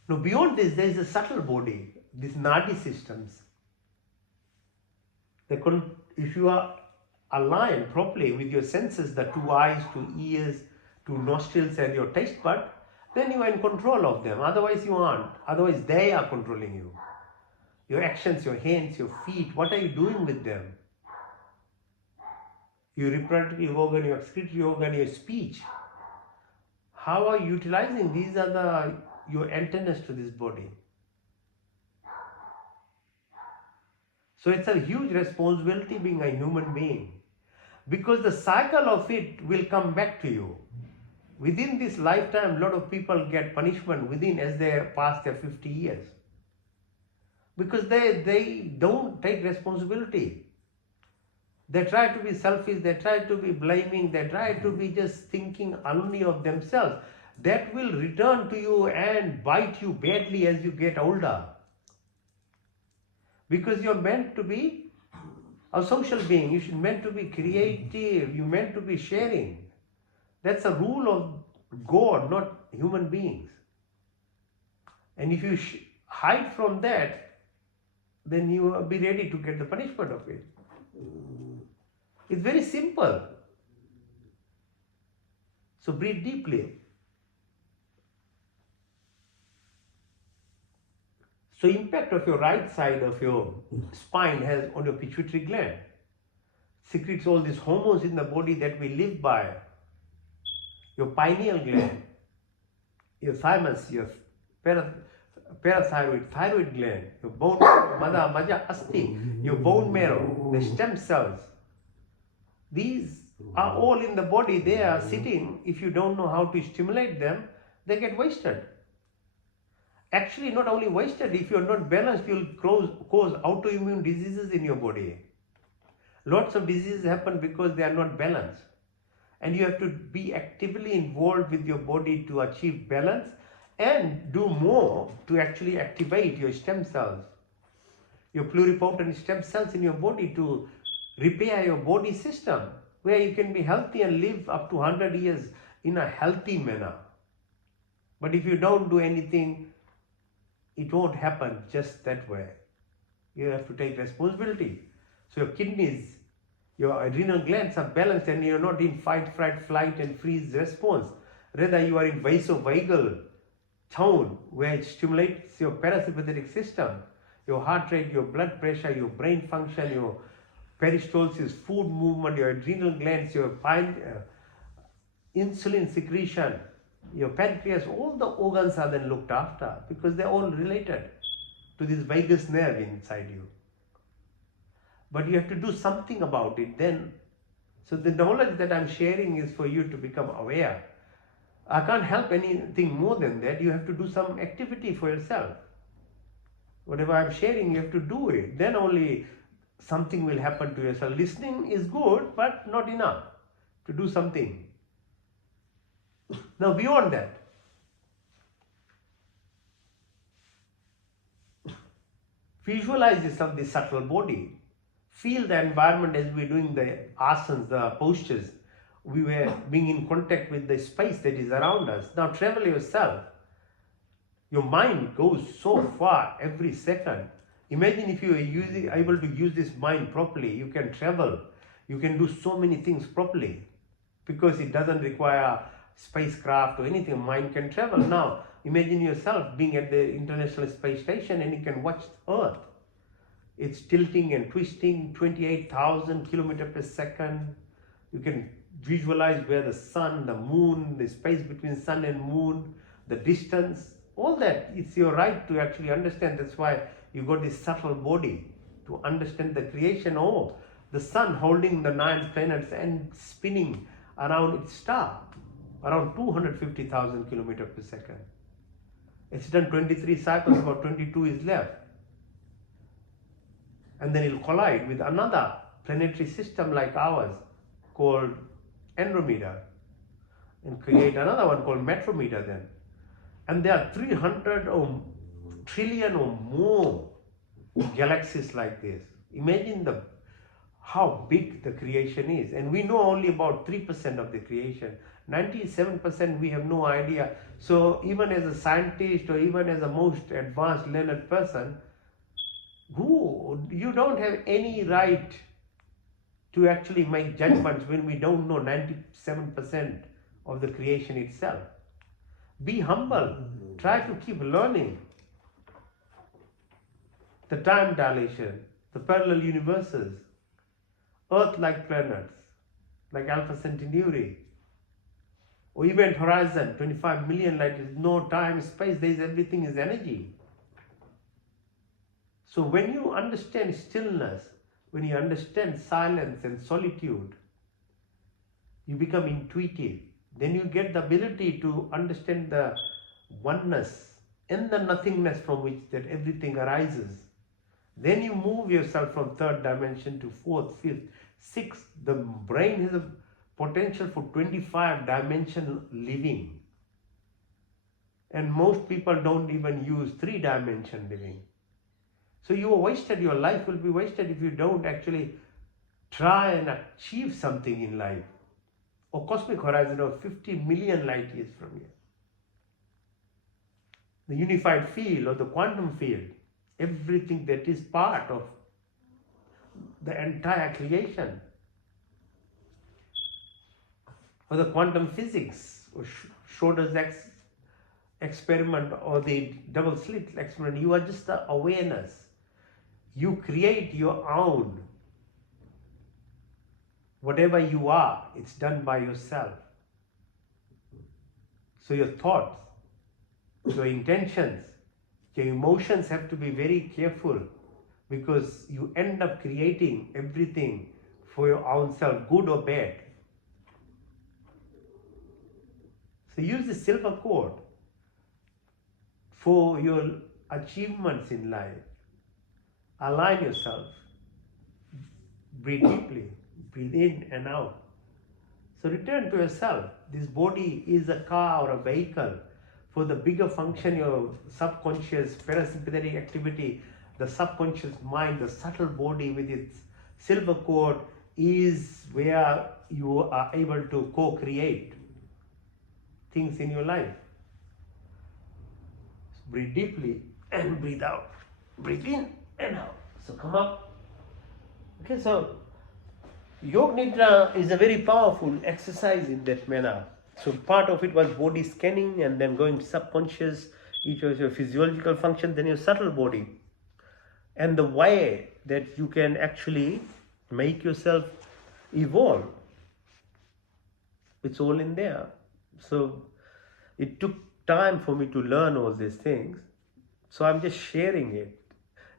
Now beyond this, there is a subtle body, these nadi systems. If you are aligned properly with your senses, the 2 eyes, 2 ears, 2 nostrils and your taste bud, then you are in control of them. Otherwise you aren't. Otherwise they are controlling you. Your actions, your hands, your feet, what are you doing with them? Your reproductive organ, your excretory organ, your speech. How are you utilizing? These are your antennas to this body. So it's a huge responsibility being a human being, because the cycle of it will come back to you. Within this lifetime, a lot of people get punishment as they pass their 50 years. Because they don't take responsibility. They try to be selfish, they try to be blaming, they try to be just thinking only of themselves. That will return to you and bite you badly as you get older. Because you're meant to be a social being, you're meant to be creative, you're meant to be sharing. That's a rule of God, not human beings. And if you hide from that, then you will be ready to get the punishment of it. It's very simple. So breathe deeply. So impact of your right side of your spine has on your pituitary gland. Secretes all these hormones in the body that we live by. Your pineal gland, your thymus, your parathyroid, thyroid gland, your bone, mada, maja, asti, your bone marrow, the stem cells. These are all in the body. They are sitting. If you don't know how to stimulate them, they get wasted. Actually, not only wasted, if you're not balanced, you'll cause autoimmune diseases in your body. Lots of diseases happen because they are not balanced. And you have to be actively involved with your body to achieve balance and do more to actually activate your stem cells, your pluripotent stem cells in your body to repair your body system, where you can be healthy and live up to 100 years in a healthy manner. But if you don't do anything, it won't happen just that way. You have to take responsibility. So your kidneys, your adrenal glands are balanced and you're not in fight, fright, flight and freeze response. Rather, you are in vasovagal tone where it stimulates your parasympathetic system, your heart rate, your blood pressure, your brain function, your peristalsis, food movement, your adrenal glands, your insulin secretion, your pancreas, all the organs are then looked after because they're all related to this vagus nerve inside you. But you have to do something about it then. So the knowledge that I'm sharing is for you to become aware. I can't help anything more than that. You have to do some activity for yourself. Whatever I'm sharing, you have to do it. Then only something will happen to yourself. Listening is good, but not enough to do something. Now beyond that, visualize this subtle body. Feel the environment as we're doing the asanas, the postures. We were being in contact with the space that is around us. Now travel yourself. Your mind goes so far every second. Imagine if you are able to use this mind properly. You can travel. You can do so many things properly because it doesn't require spacecraft or anything. Mind can travel. Now imagine yourself being at the International Space Station and you can watch Earth. It's tilting and twisting 28,000 kilometers per second. You can visualize where the sun, the moon, the space between sun and moon, the distance, all that. It's your right to actually understand. That's why you got this subtle body to understand the creation. Oh, the sun holding the 9 planets and spinning around its star, around 250,000 kilometers per second. It's done 23 cycles, about 22 is left. And then it'll collide with another planetary system like ours called Andromeda and create another one called Metrometer then. And there are 300 or trillion or more galaxies like this. Imagine how big the creation is. And we know only about 3% of the creation. 97% we have no idea. So even as a scientist or even as a most advanced learned person, you don't have any right to actually make judgments when we don't know 97% of the creation itself. Be humble. Try to keep learning. The time dilation, the parallel universes, Earth-like planets like Alpha Centauri, or Event Horizon, 25 million light years, no time, space, everything is energy. So when you understand stillness, when you understand silence and solitude, you become intuitive. Then you get the ability to understand the oneness and the nothingness from which that everything arises. Then you move yourself from third dimension to fourth, fifth, sixth. The brain has a potential for 25-dimensional living. And most people don't even use 3-dimension living. So you are wasted, your life will be wasted if you don't actually try and achieve something in life. Or cosmic horizon of 50 million light years from here. the unified field or the quantum field, everything that is part of the entire creation, or the quantum physics, or Schrodinger's experiment, or the double slit experiment. You are just the awareness. You create your own. Whatever you are, it's done by yourself. So your thoughts, your intentions, your emotions have to be very careful, because you end up creating everything for your own self, good or bad. So use the silver cord for your achievements in life. Align yourself. Breathe deeply. Breathe in and out. So return to yourself. This body is a car or a vehicle for the bigger function, your subconscious, parasympathetic activity, the subconscious mind, the subtle body with its silver cord is where you are able to co-create things in your life. So breathe deeply and breathe out. Breathe in and out. So come up. Okay, so Yoga Nidra is a very powerful exercise in that manner. So part of it was body scanning, and then going to subconscious, each was your physiological function, then your subtle body. And the way that you can actually make yourself evolve, it's all in there. So it took time for me to learn all these things. So I'm just sharing it.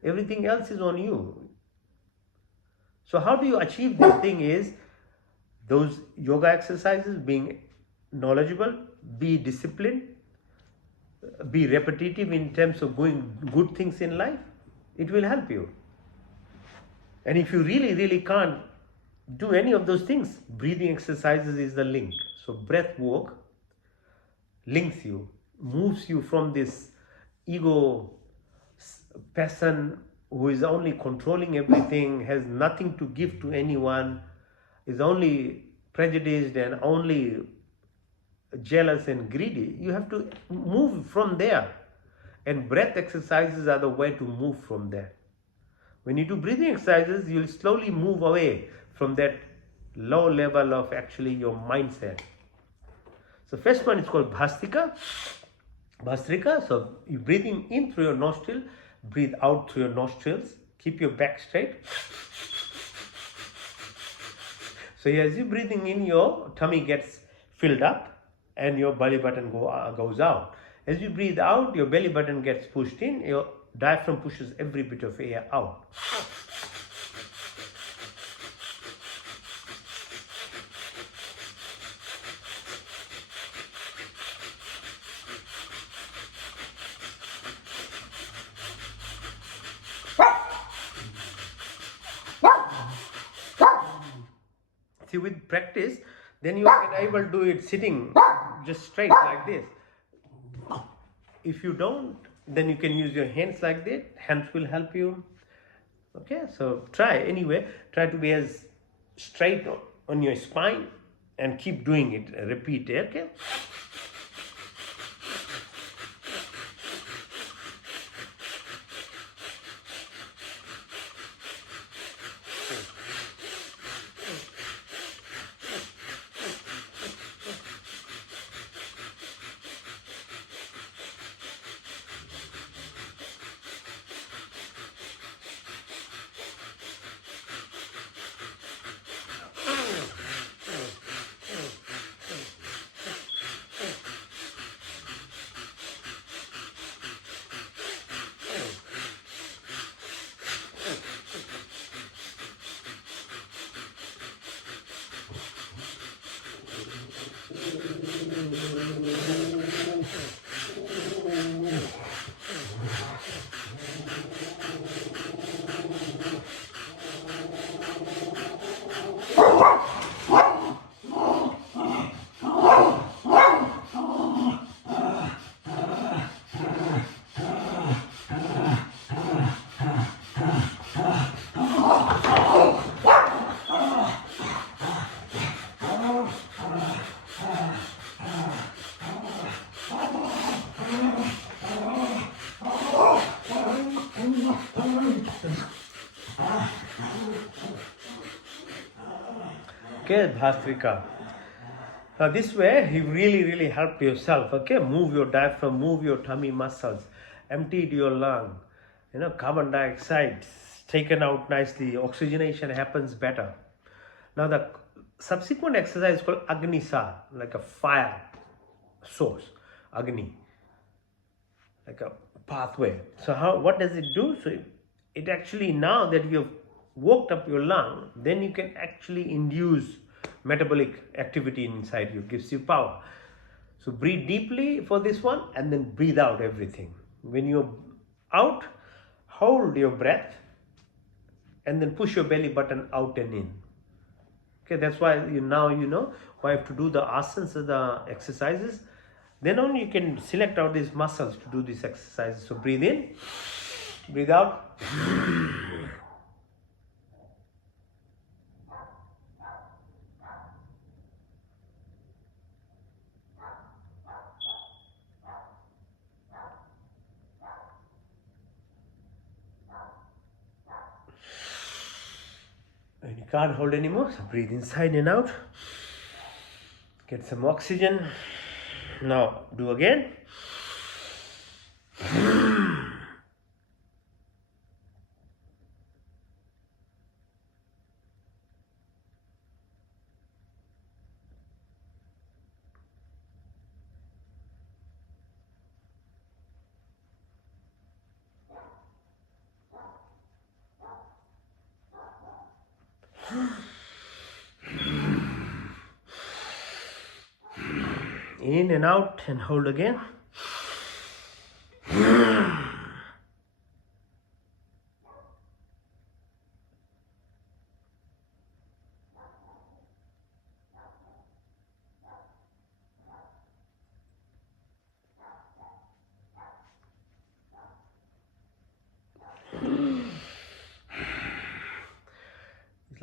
Everything else is on you. So how do you achieve this thing is those yoga exercises, being knowledgeable, be disciplined, be repetitive in terms of doing good things in life. It will help you. And if you really can't do any of those things, breathing exercises is the link. So breath work links you, moves you from this ego person who is only controlling everything, has nothing to give to anyone, is only prejudiced and only jealous and greedy. You have to move from there. And breath exercises are the way to move from there. When you do breathing exercises, you'll slowly move away from that low level of actually your mindset. So first one is called Bhastrika. Bhastrika, so you're breathing in through your nostril, breathe out through your nostrils, keep your back straight. So as you're breathing in, your tummy gets filled up and your belly button goes out. As you breathe out, your belly button gets pushed in, your diaphragm pushes every bit of air out. See, with practice, then you can able to do it sitting just straight like this. If you don't, then you can use your hands like that. Hands will help you. Okay, so try anyway. Try to be as straight on your spine and keep doing it. Repeat it, okay? Okay, Bhastrika. Now this way, you really help yourself. Okay, move your diaphragm, move your tummy muscles, emptied your lung. Carbon dioxide taken out nicely, oxygenation happens better. Now the subsequent exercise is called Agnisar, like a fire source, Agni, like a pathway. So what does it do? So it actually, now that you have worked up your lung, then you can actually induce metabolic activity inside you, gives you power. So breathe deeply for this one and then breathe out everything. When you're out, hold your breath and then push your belly button out and in. Okay, that's why now you know why you have to do the asanas, the exercises. Then only you can select out these muscles to do these exercises. So breathe in, breathe out. And you can't hold anymore, so breathe inside and out. Get some oxygen. Now do again. In and out and hold again.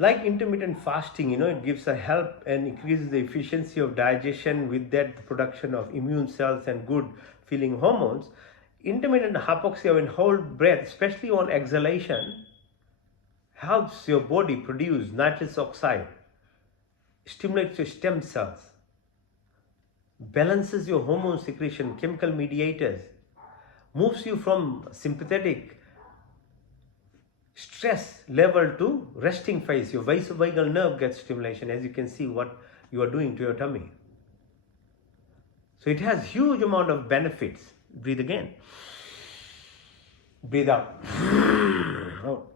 Like intermittent fasting, it gives a help and increases the efficiency of digestion, with that the production of immune cells and good feeling hormones. Intermittent hypoxia, when hold breath, especially on exhalation, helps your body produce nitrous oxide, stimulates your stem cells, balances your hormone secretion, chemical mediators, moves you from sympathetic stress level to resting phase. Your vasovagal nerve gets stimulation, as you can see what you are doing to your tummy. So it has huge amount of benefits. Breathe again. Breathe out. Out.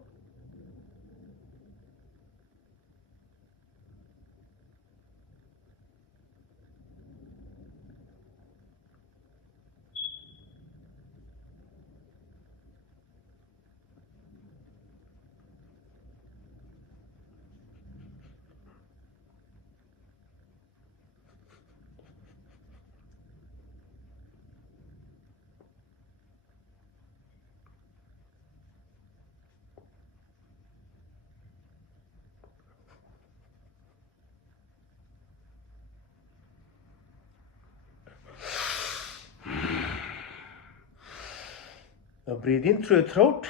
Now breathe in through your throat.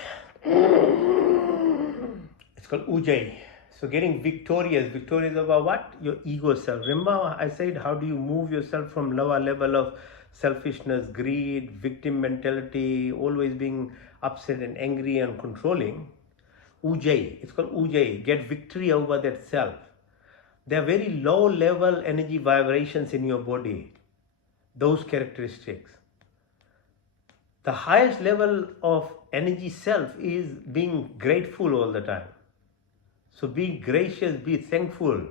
It's called Ujjayi. So getting victorious. Victorious about what? Your ego self. Remember I said, how do you move yourself from lower level of selfishness, greed, victim mentality, always being upset and angry and controlling? Ujjayi. It's called Ujjayi. Get victory over that self. There are very low level energy vibrations in your body. Those characteristics. The highest level of energy self is being grateful all the time. So be gracious, be thankful.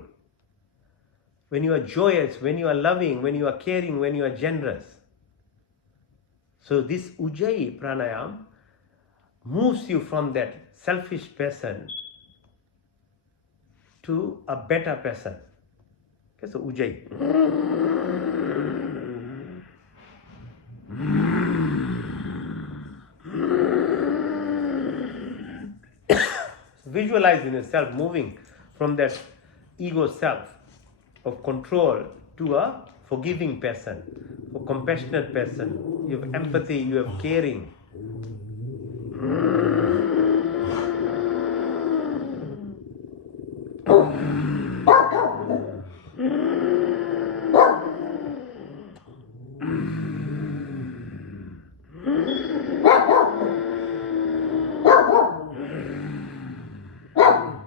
When you are joyous, when you are loving, when you are caring, when you are generous. So this Ujjayi pranayam moves you from that selfish person to a better person. Okay, so Ujjayi. Visualizing yourself moving from that ego self of control to a forgiving person, a compassionate person. You have empathy, you have caring.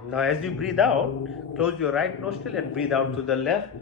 Now as you breathe out, close your right nostril and breathe out to the left.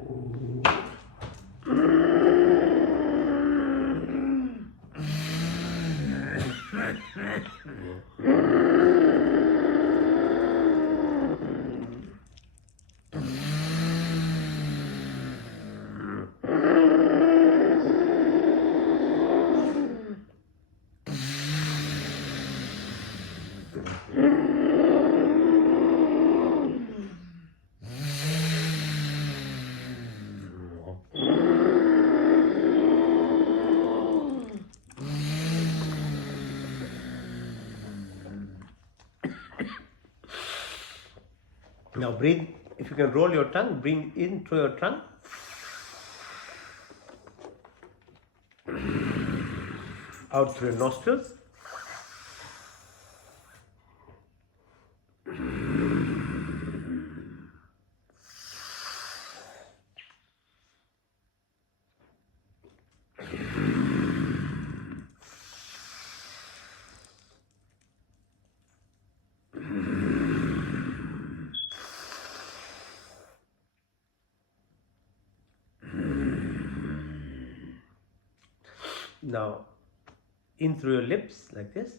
Now breathe, if you can roll your tongue, breathe in through your tongue. Out through your nostrils. Now in through your lips like this.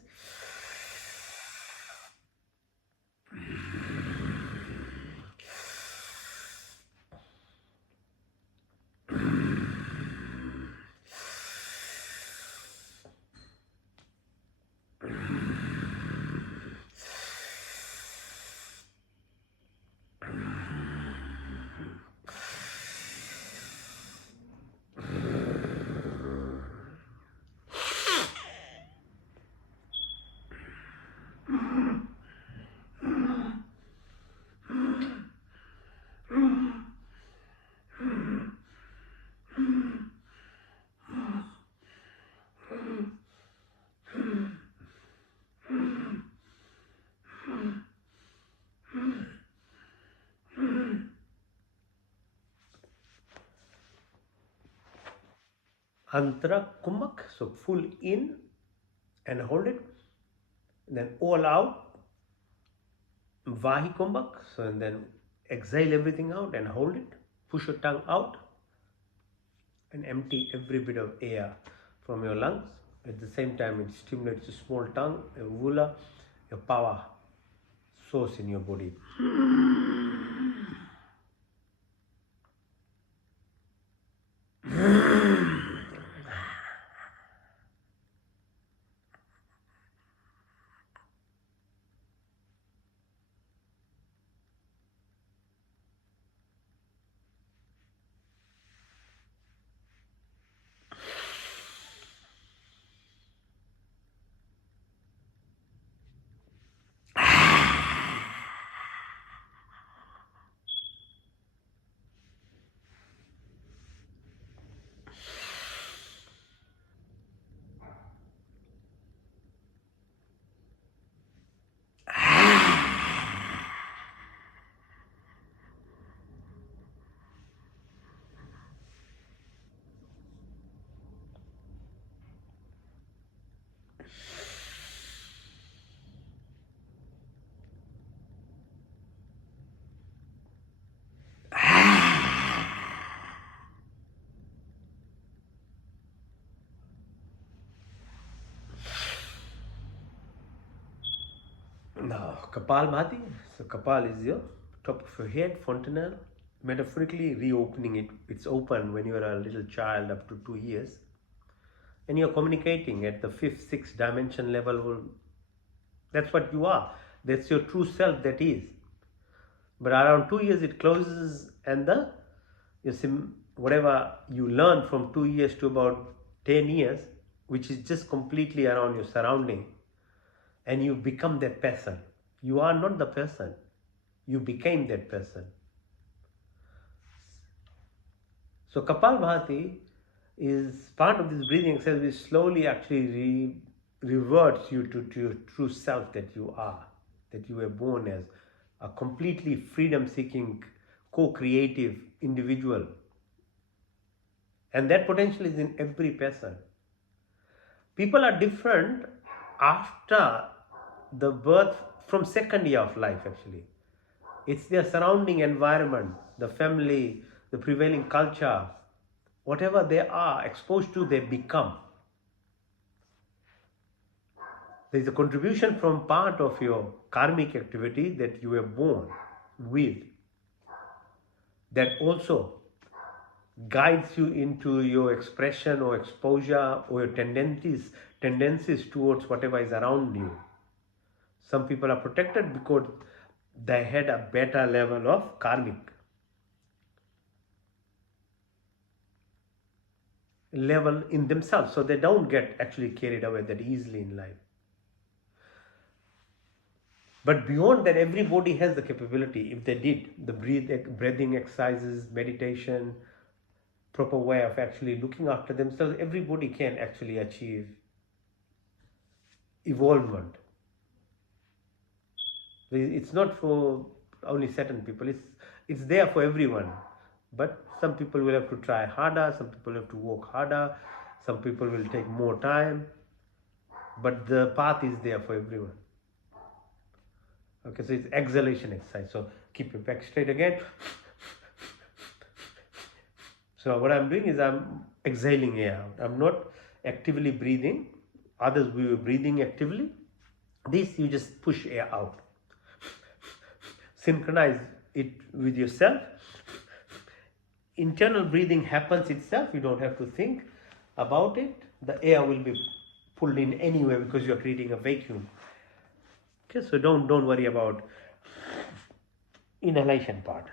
Antara Kumbhak, so full in and hold it, then all out, Vahi Kumbhak, so and then exhale everything out and hold it, push your tongue out and empty every bit of air from your lungs. At the same time it stimulates your small tongue, your vula, your power source in your body. Now, Kapalbhati. So, Kapal is your top of your head, fontanelle. Metaphorically, reopening it. It's open when you are a little child up to 2 years. And you're communicating at the 5th, 6th dimension level. That's what you are. That's your true self that is. But around 2 years it closes, and whatever you learn from 2 years to about 10 years, which is just completely around your surrounding, and you become that person. You are not the person. You became that person. So Kapalbhati is part of this breathing exercise which slowly actually reverts you to your true self that you are, that you were born as a completely freedom-seeking, co-creative individual. And that potential is in every person. People are different after the birth, from second year of life actually. It's their surrounding environment, the family, the prevailing culture, whatever they are exposed to, they become. There is a contribution from part of your karmic activity that you were born with, that also guides you into your expression or exposure or your tendencies towards whatever is around you. Some people are protected because they had a better level of karmic level in themselves, so they don't get actually carried away that easily in life. But beyond that, everybody has the capability, if they did the breathing exercises, meditation, proper way of actually looking after themselves, everybody can actually achieve evolvement. It's not for only certain people, it's there for everyone. But some people will have to try harder, some people have to work harder, some people will take more time, but the path is there for everyone. Okay, so it's exhalation exercise. So keep your back straight again. So what I'm doing is I'm exhaling air out. I'm not actively breathing. Others we were breathing actively. This you just push air out. Synchronize it with yourself. Internal breathing happens itself. You don't have to think about it. The air will be pulled in anyway because you're creating a vacuum. Okay, so don't worry about inhalation part.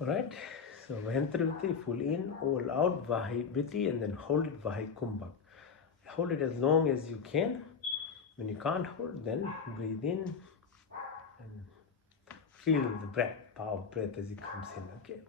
Alright, so Vahentrivati, full in, all out, Vahibiti, and then hold it Vahi Kumbhak. Hold it as long as you can. When you can't hold, then breathe in and feel the breath, power of breath as it comes in. Okay.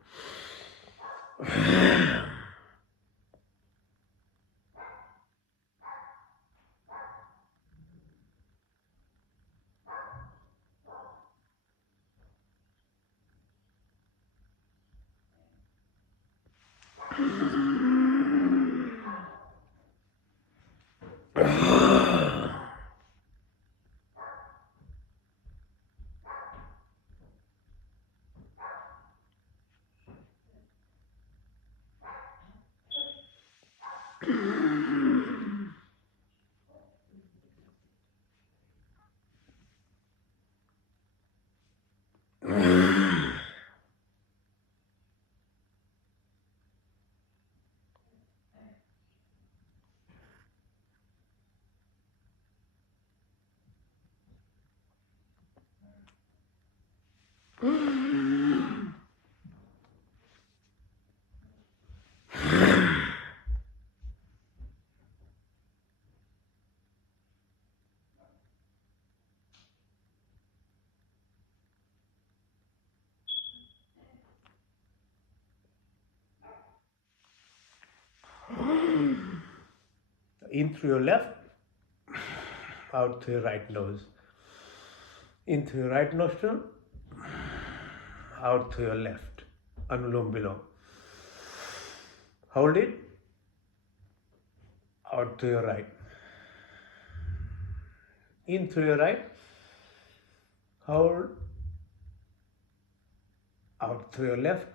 In through your left, out through your right nose. In through your right nostril, out through your left. Anulom Vilom. Hold it, out to your right. In through your right, hold, out through your left.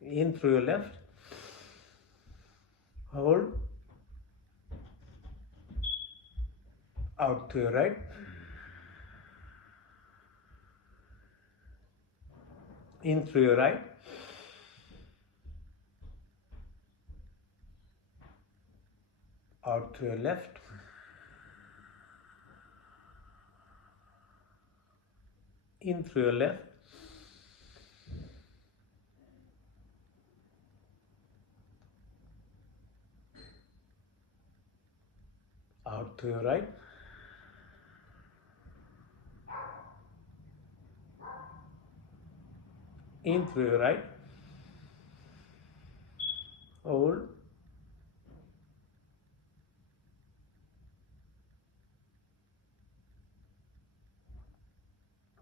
In through your left, hold, out to your right. In through your right, out to your left. In through your left, out to your right. In through your right, hold,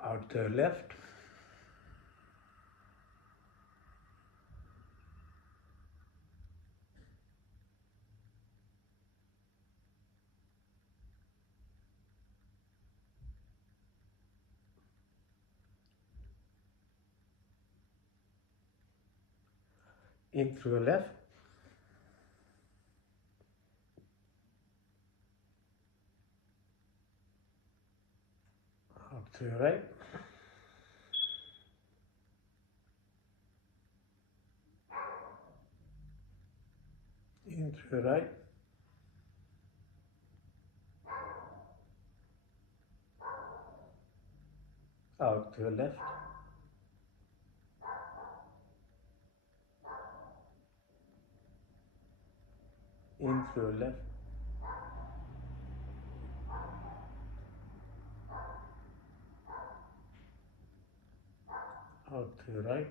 out to your left. In through your left, out to your right. In through your right, out to your left. In through your left, out to your right.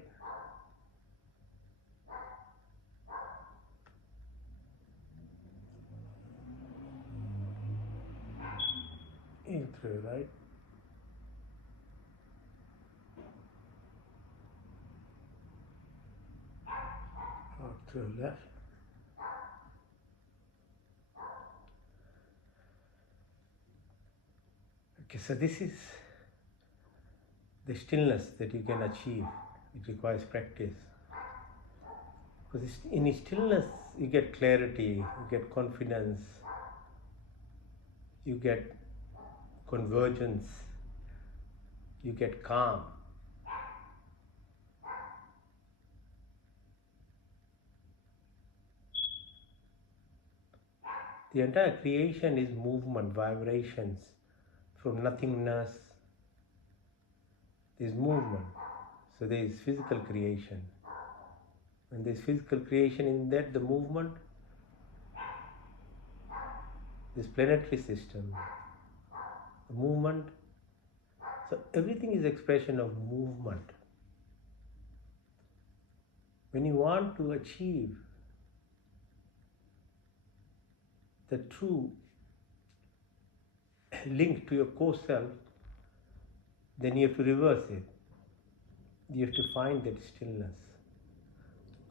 In through your right, out to your left. Okay, so this is the stillness that you can achieve. It requires practice. Because in stillness, you get clarity, you get confidence, you get convergence, you get calm. The entire creation is movement, vibrations from nothingness. there's movement. So there is physical creation. And there's physical creation, in that the movement, this planetary system, the movement. So everything is expression of movement. When you want to achieve the true link to your core self, then you have to reverse it. You have to find that stillness.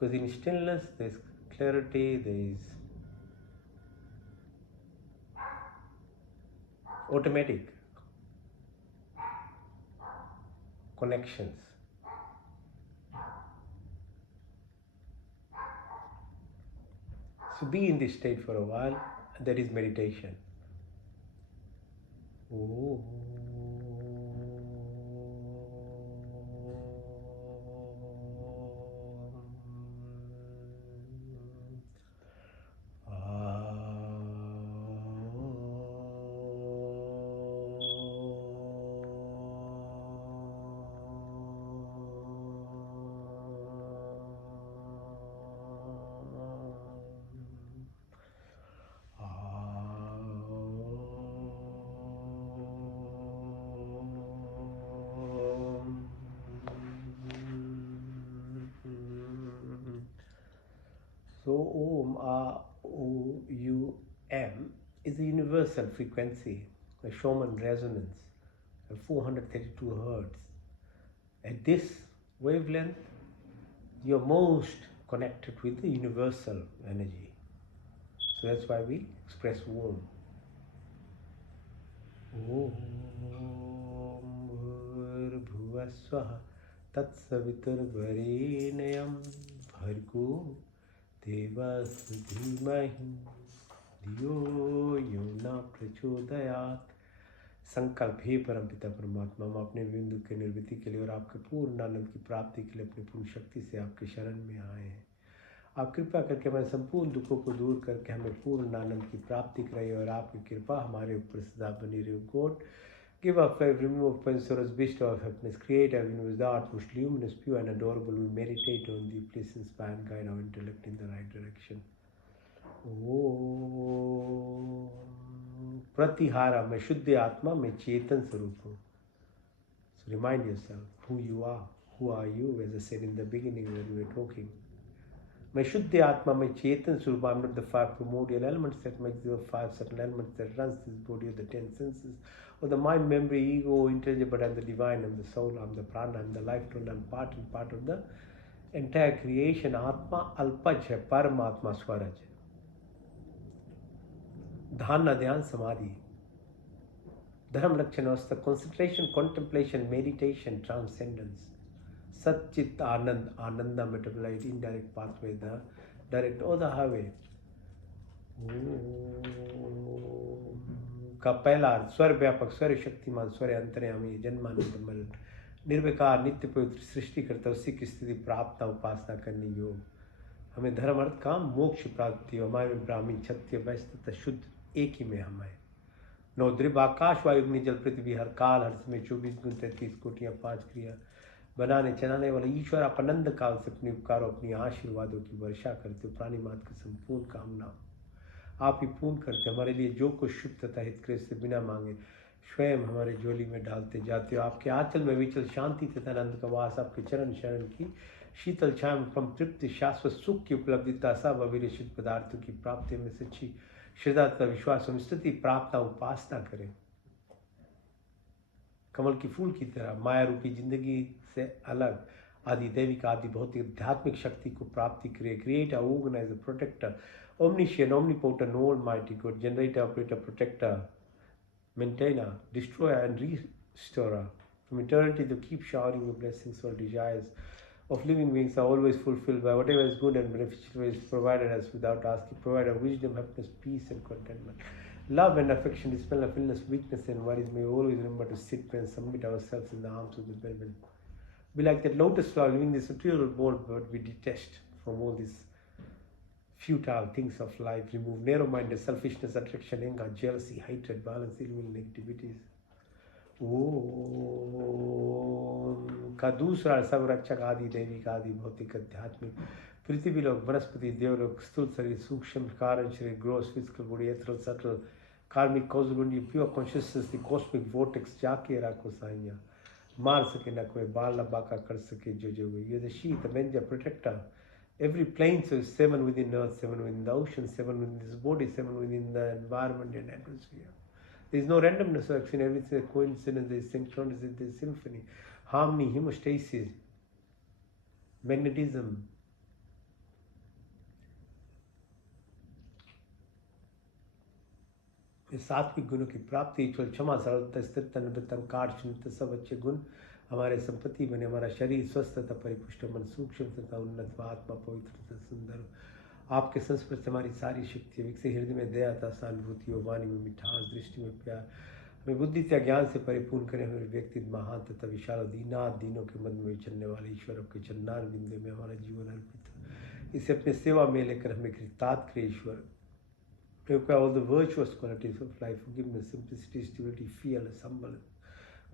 Because in stillness, there's clarity, there is automatic connections. So be in this state for a while, and that is meditation. Oh. So Om, A, O, U, M is a universal frequency, a Schumann resonance of 432 hertz. At this wavelength, you're most connected with the universal energy. So that's why we express Om. Om Bhuvasvaha Tatsaviturvarenayam Bhargo Devas Dhimahi Dhiyo Yona Prachodayat. संकल्प हे परम पिता परमात्मा, हम अपने बिंदु के निर्वृत्ति के लिए और आपके पूर्ण आनंद की प्राप्ति के लिए अपनी पूर्ण शक्ति से आपके शरण में आए हैं। आप कृपा करके हमारे संपूर्ण दुखों को दूर करके हमें पूर्ण आनंद की प्राप्ति कराइए और आपकी कृपा हमारे ऊपर सदा बनी रहे। God, give up every remove sorrows, bestow of happiness, create a universe, the art most luminous, pure and adorable. We meditate on thee, please inspire and guide our intellect in the right direction. Om Pratihara, मैं शुद्ध आत्मा, मैं चेतन स्वरूप हूँ. So remind yourself who you are. Who are you? As I said in the beginning when we were talking. मैं शुद्ध आत्मा, मैं चेतन स्वरूप. I'm not the five primordial elements that make the five certain elements that runs this body or the 10 senses or the mind, memory, ego, intelligence, but I'm the divine, I'm the soul, I'm the prana, I'm the life total, I'm part of the entire creation. Atma alpaj hai, Paramatma Swaraj. Dhana, dhyan, samadhi. Dharma lakshanas, the concentration, contemplation, meditation, transcendence. Satchit Anand, Ananda metabolite, indirect pathway, the direct or the highway. का पहला स्वर व्यापक, स्वर शक्तिमान, स्वर अंतर्यामी, जन्मानंदमल, निर्विकार, नित्य पवित्र, सृष्टि करता, उसी की स्थिति प्राप्त उपासना करनी योग. हमें धर्म अर्थ काम मोक्ष प्राप्ति हो. हमारे ब्राह्मी क्षत्रिय वैश्य तथा शुद्ध एक ही में हमें. नौ द्रिव आकाश वायु अग्नि जल पृथ्वी हर काल हर समय 24 गुण 33 कोटियाँ 5 क्रिया बनाने चलाने वाला ईश्वर आप अनंत काल से अपने उपकारों अपनी आशीर्वादों की वर्षा करते हो. प्राणी मात्र की संपूर्ण कामना आप ही पूर्ण करते. हमारे लिए जो कुछ शुभ तथा हितकृत से बिना मांगे स्वयं हमारे झोली में डालते जाते हो. आपके आंचल में विचल शांति तथा आनंद का वास, आपके चरण शरण की शीतल छाया में परम तृप्ति, शाश्वत सुख की उपलब्धिता, सब अविरचित पदार्थों की प्राप्ति में सच्ची श्रद्धा तथा विश्वास एवं स्तुति प्रार्थना उपासना करें. कमल की फूल की तरह माया रूपी जिंदगी से अलग आदि दैविक आदि भौतिक आध्यात्मिक शक्ति को प्राप्ति करे. Create a organiser protector omniscient, omnipotent, almighty God, generator, operator, protector, maintainer, destroyer and restorer. From eternity to keep showering your blessings. All desires of living beings are always fulfilled by whatever is good and beneficial is provided us without asking. Provide us wisdom, happiness, peace and contentment. Love and affection, dispel of illness, weakness and worries. May we always remember to sit and submit ourselves in the arms of the beloved. Be like that lotus flower living this material world, but we detest from all these futile things of life. Remove narrow-minded selfishness, attraction, anger, jealousy, hatred, violence, ill will, negativities. ओम का दूसरा सब रक्षक आदि दैविक आदि भौतिक आध्यात्मिक पृथ्वी लोक वनस्पति देवलोक स्थूल शरीर सूक्ष्म कारण शरीर gross physical body ethereal subtle karmic causal only pure consciousness the cosmic vortex जाके रखो साइया मार सके ना कोई बाल ना बाका कर सके जो जो you're the sheath the avenger protector every plane so is 7 within earth 7 within the ocean 7 within this body 7 within the environment and atmosphere. There is no randomness or action, everything is a coincidence, there is synchronicity, there is symphony, harmony, hemostasis, magnetism. ये सात्विक गुणों की प्राप्ति, ईश्वर क्षमा, सरलता, स्थिरता, निवृत्ता, कार्य, सब अच्छे गुण हमारे संपत्ति बने, हमारा शरीर स्वस्थ तथा परिपुष्ट, मन सूक्ष्म तथा उन्नत, आत्मा पवित्र तथा सुंदर। आपके संस्पर्श से हमारी सारी शक्ति विकसित, हृदय में दया तथा सहानुभूति हो, वाणी में मिठास, दृष्टि में प्यार, हमें बुद्धि तथा ज्ञान से परिपूर्ण करें, हमें व्यक्तित्व महान तथा विशाल, दीनाथ दीनों के मध्य में विचरने वाले ईश्वर के चरणार बिंदु में हमारा जीवन अर्पित हो, इसे अपने सेवा में लेकर हमें कृतार्थ करे ईश्वर। Prepare all the virtuous qualities of life, forgiveness, simplicity, stability, fearless, humble,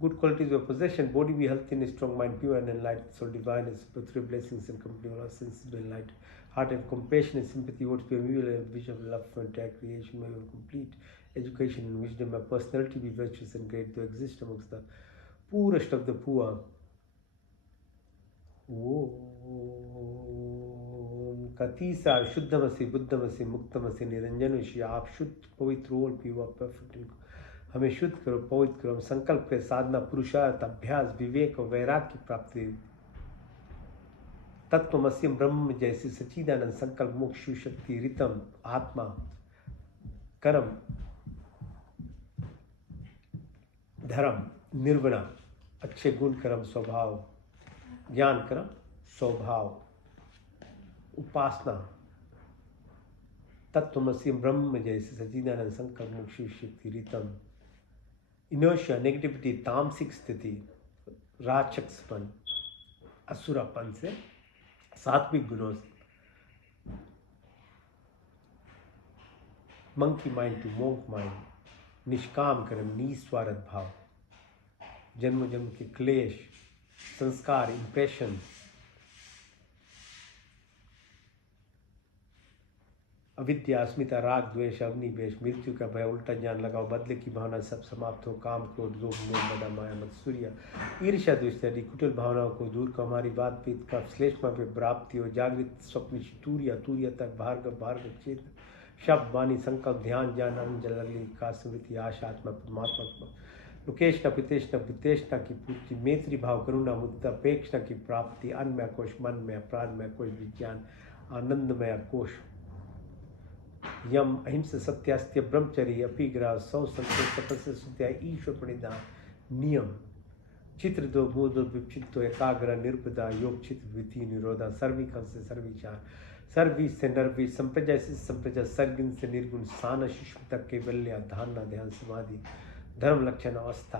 good qualities of possession, body be healthy and strong, mind pure and enlightened, soul divine and spiritual blessings and company of our senses be enlightened, heart and compassion and sympathy, words be real and vision of love for entire creation, may have complete education and wisdom, my personality be virtuous and great to exist amongst the poorest of the poor. का तीसरा शुद्धमसी बुद्धमसी मुक्तमसी निरंजनमसी, आप शुद्ध पवित्र और पीवा perfect, हमें शुद्ध करो, पवित्र करो, संकल्प के साधना, पुरुषार्थ, अभ्यास, विवेक और वैराग्य की प्राप्ति, तत्वमसी ब्रह्म जैसी सच्चिदानंद, संकल्प, मोक्ष, शक्ति, रितम, आत्मा, कर्म, धर्म, निर्वणा, अच्छे गुण, कर्म, स्वभाव, ज्ञान, कर्म, स्वभाव, उपासना, तत्वमसी ब्रह्म जैसे सच्चिदानंद, संकल्प, मोक्ष, शक्ति, रितम, इनर्शिया, नेगेटिविटी, तामसिक स्थिति, राक्षसपन, असुरापन से सात्विक गुणों से, monkey mind to monk mind, निष्काम कर्म, निस्वार्थ भाव, जन्म जन्म के क्लेश, संस्कार, इंप्रेशन, अविद्या, अस्मिता, राग, द्वेष, अग्निवेश, मृत्यु का भय, उल्टा ज्ञान लगाओ, बदले की भावना सब समाप्त हो, काम, क्रोध, लोभ, मोह, मदा, माया, मत्सर्य, ईर्ष्या, द्वेष आदि कुटिल भावनाओं को दूर कर, हमारी बात पीत का श्लेष्मा पे प्राप्ति हो, जागृत स्वप्न तूर्य तूर्य तक, भार्गव भार्गव चेतन, शब्द, वाणी, संकल्प, ध्यान, ज्ञान, अंजलि का स्मृति, आशा, आत्मा, परमात्मा, लोकेशना, पितेशना, पितेशना की पूर्ति, मैत्री भाव, करुणा, मुदिता, अपेक्षना की प्राप्ति, अन्नमय कोश, मनमय, प्राणमय कोश, विज्ञान, आनंदमय कोश, यम, अहिंसा, सत्यास्त्य, ब्रह्मचर्य, अपिग्रह, सौ संतोष, तपस्या, सुत्या, ईश्वर प्रणिधान, नियम, चित्र दो, बोध, विचित्तो, एकाग्र, निर्पदा, योग, चित्र, वृत्ति, निरोधा, सर्विकल से सर्विचार, सर्वी से नरवी, संप्रजा से संप्रजा, सर्गिन से निर्गुण, स्थान शिष्म तक, कैवल्य, धारणा, ध्यान, समाधि, धर्म, लक्षण, अवस्था,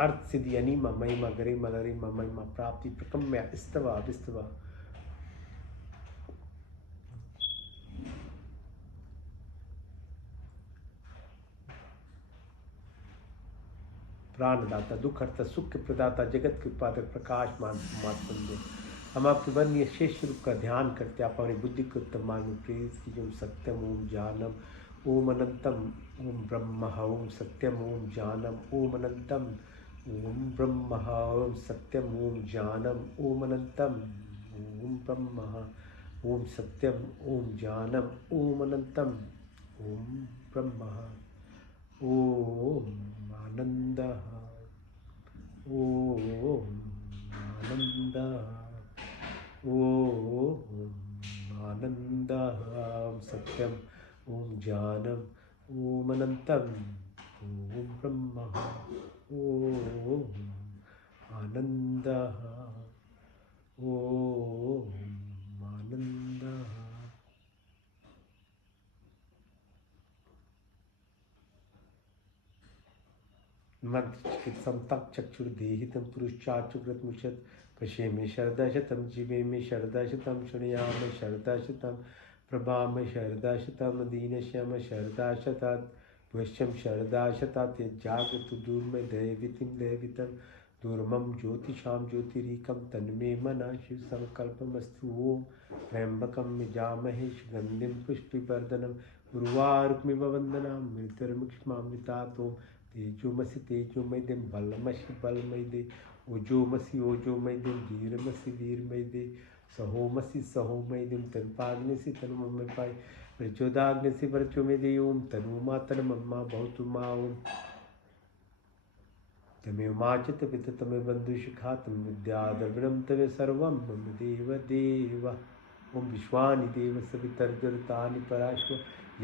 अर्थ, सिद्धि, अनिमा, महिमा, गरिमा, लरिमा, महिमा, प्राप्ति, प्रकम्य, स्तवा, विस्तवा, प्राणदाता, दुख हरता, सुख प्रदाता, जगत के उत्पादक, प्रकाशमान, परमात्मा, हम आपके वर्णीय शेष रूप का ध्यान करते, आप हमारी बुद्धि को उत्तम मार्ग में प्रेरित कीजिए। ओम सत्यम, ओम जानम, ओम अनंतम, ओम ब्रह्म, ओम सत्यम, ओम जानम, ओम अनंतम, ओम ब्रह्म, ओम सत्यम, ओम जानम, ओम अनंतम, ओम ब्रह्म, ओम सत्यम, ओम जानम, ओम अनंतम, ओम ब्रह्म, ओम आनंद, ओम आनंद, ओम आनंद, ओम सत्यम, ओम जानम, ओम अनंतम, ओम ब्रह्म, ओम आनंद, ओम आनंद। मंत्र चिकित्सम तक चक्षुर्देहितं पुरुषाचुकृत मुषत, पशे में शरदाशतम, जीवे में शरदाशतम, शृणुयाम शरदाशतम, प्रभा में शरदाशतम, दीनश्याम शरदाशतात्, द्वश्यम शरदा शता त्यजागतु दूर्मे दैवितिं दैवितं दूर्मं ज्योतिषां ज्योतिरीकं तन्मे मनः शिव संकल्पमस्तु। ओम त्र्यंबकं यजामहे सुगंधिं पुष्टिवर्धनम् उर्वारुकमिव वन्दनां मृत्युर्मुक्षमामृतात्। ओम तेजोमसि तेजोमय दे बलमसि बलमय दे ओजोमसि ओजोमय दे वीरमसि वीरमय दे सहोमसि सहोमय दे तन्पाग्निसि तन्मय पाय प्रचोदाग्निसि प्रचोमे दे। ओम तनुमा तन्मम्मा भवतु मा। ओम तमेव माचित पित तमेव बंधुशिखा तम विद्या द्रविणम तमेव सर्वं मम देव देव। ओम विश्वानि देव सवितर्जरतानि पराश्व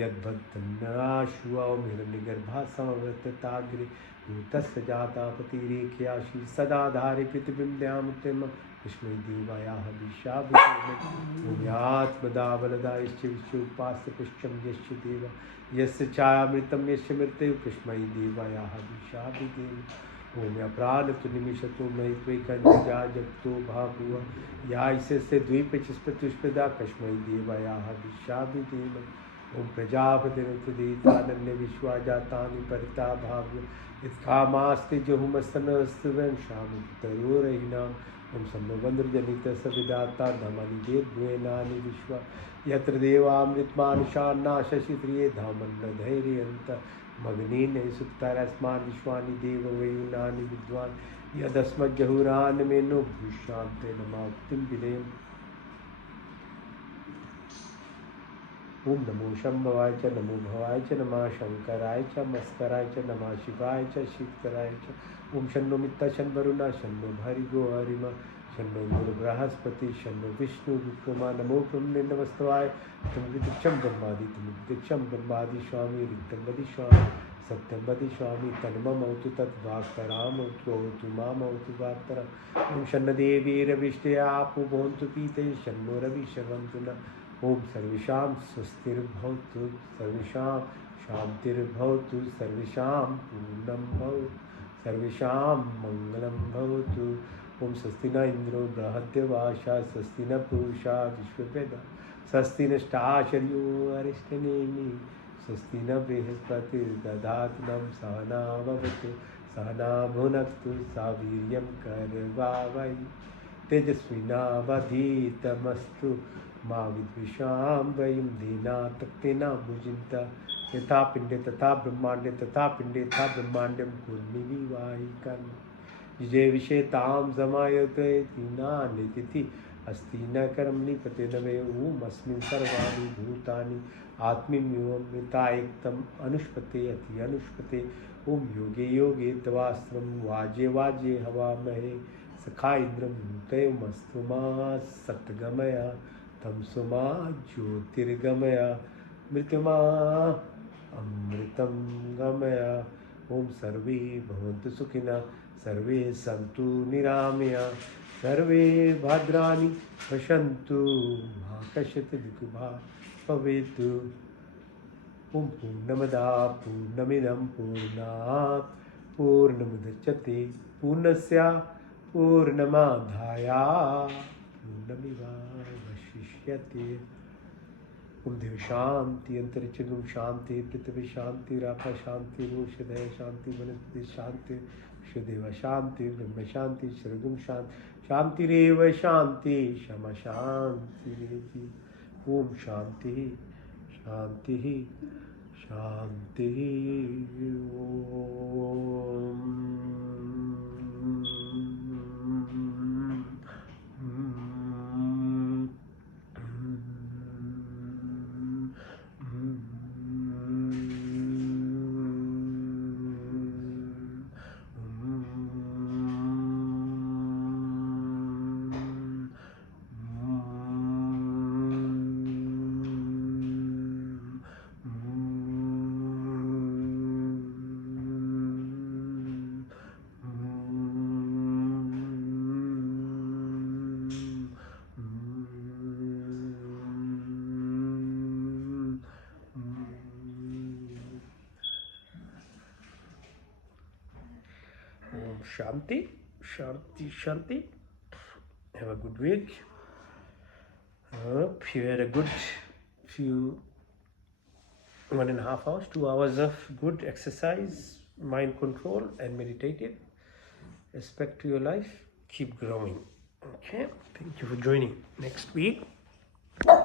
यद्भद्रन्नाशु। ओम हिरण्यगर्भा समवर्तताग्रे भूतस्य जातापतिरेख्याशि सदा धारे पृथिवीं विष्णु देवायाः विशाभिषेकत्मदाबलदायश्च विश्वोपास्य पुष्टं यस्य देव यस्य छायामृतं यस्य मृत्युः कृष्मै देवायाः विशाभिदेव। ओम या प्राणतु निमिषतु मयि त्वैकञ्जा जगतो भाभुव या ईशस्य द्वीपचिस्पतुष्पदा कस्मै देवायाः विशाभिदेव। ओम प्रजापतिरुतदीतानन्य विश्वाजातानि परिता भाव्य यत्कामास्ति जुहुमस्तनस्तु वयं श्यामतरोरयिणाम्। ओम सम्भवन्द्रजनितसविदाता धमानि वेद्वेनानि विश्वा यत्र देवामृतमानुषान्ना शशिप्रिये धामन्न धैर्यन्त मग्नेन सुप्तारस्मान् विश्वानि देववयुनानि विद्वान् यदस्मज्जहुरान्मेनो भूषान्ते नमाक्तिं विदेम। ओम नमो शंभवाय च नमो भवाय च नमः शंकराय च मस्कराय च नमः शिवाय च शिवकराय च। ओम शन्नो मित्ता शन वरुणा शन्नो भर्गो हरिमा शन्नो गुरु बृहस्पति शन्नो विष्णु विक्रमा। नमो ब्रह्मणे नमस्तवाय तुम विदिक्षम ब्रह्मादि तुम विदिक्षम ब्रह्मादि स्वामी ऋतं वदि स्वामी सत्यं वदि स्वामी तन्ममौतु तद्वाक्तरामौतु मामौतु वाक्तरा। ओम शन्न देवीरविष्टया पुभोन्तु पीते शन्नो रवि शर्वन्तु न। ओम सर्वेषां स्वस्तिर्भवतु सर्वेषां शान्तिर्भवतु सर्वेषां पूर्णं भवतु सर्वेषां मङ्गलं भवतु। ओम स्वस्ति न इन्द्रो बृहद्देवाशा स्वस्ति न पूषा विश्ववेदाः स्वस्ति नष्टाशर्यो अरिष्टनेमि स्वस्ति न बृहस्पतिर्दधातु नः सहना भवतु सहना भुनक्तु सह वीर्यं करवावहै तेजस्विनावधीतमस्तु मा विद्विषां वयं दीनातक्तेन भुजिन्त यथा पिंडे तथा ब्रह्मांडे तथा पिंडे तथा ब्रह्मांडं कुर्मिवाहिकं विजय विषेतां समायते दीनानि तिथि अस्ति न कर्मणि पते नवे। ओम अस्मिन् सर्वाणि भूतानि आत्मीयमृतायक्तम् अनुष्पते अति अनुष्पते। ओम योगे योगे तवास्त्रं वाजे वाजे हवामहे सखा इन्द्रं तयमस्तु मा सत्गमय तमसुमा ज्योतिर्गमय मृत्युमा अमृतं गमय। ओम सर्वे भवन्तु सुखिनः सर्वे सन्तु निरामया सर्वे भद्राणि पश्यन्तु मा कश्चित् दुःखभाग् भवेत्। ओम पूर्णमदा पूर्णमिदं पूर्णात् पूर्णमुदच्यते पूर्णस्य पूर्णमादाय पूर्णमेवावशिष्यते। ओम देव शांति अंतरिक्ष शांति पृथ्वी शांति राखा शांति रोषधय शांति वनस्पति शांति विश्वदेव शांति ब्रह्म शांति सर्वगुण शांति शांतिरेव शांति क्षमा शांति। ओम शांति शांति शांति। Shanti, Shanti, Shanti. Have a good week. Hope you had a good few 1.5 hours, 2 hours of good exercise, mind control and meditative. Respect to your life. Keep growing. Okay. Thank you for joining. Next week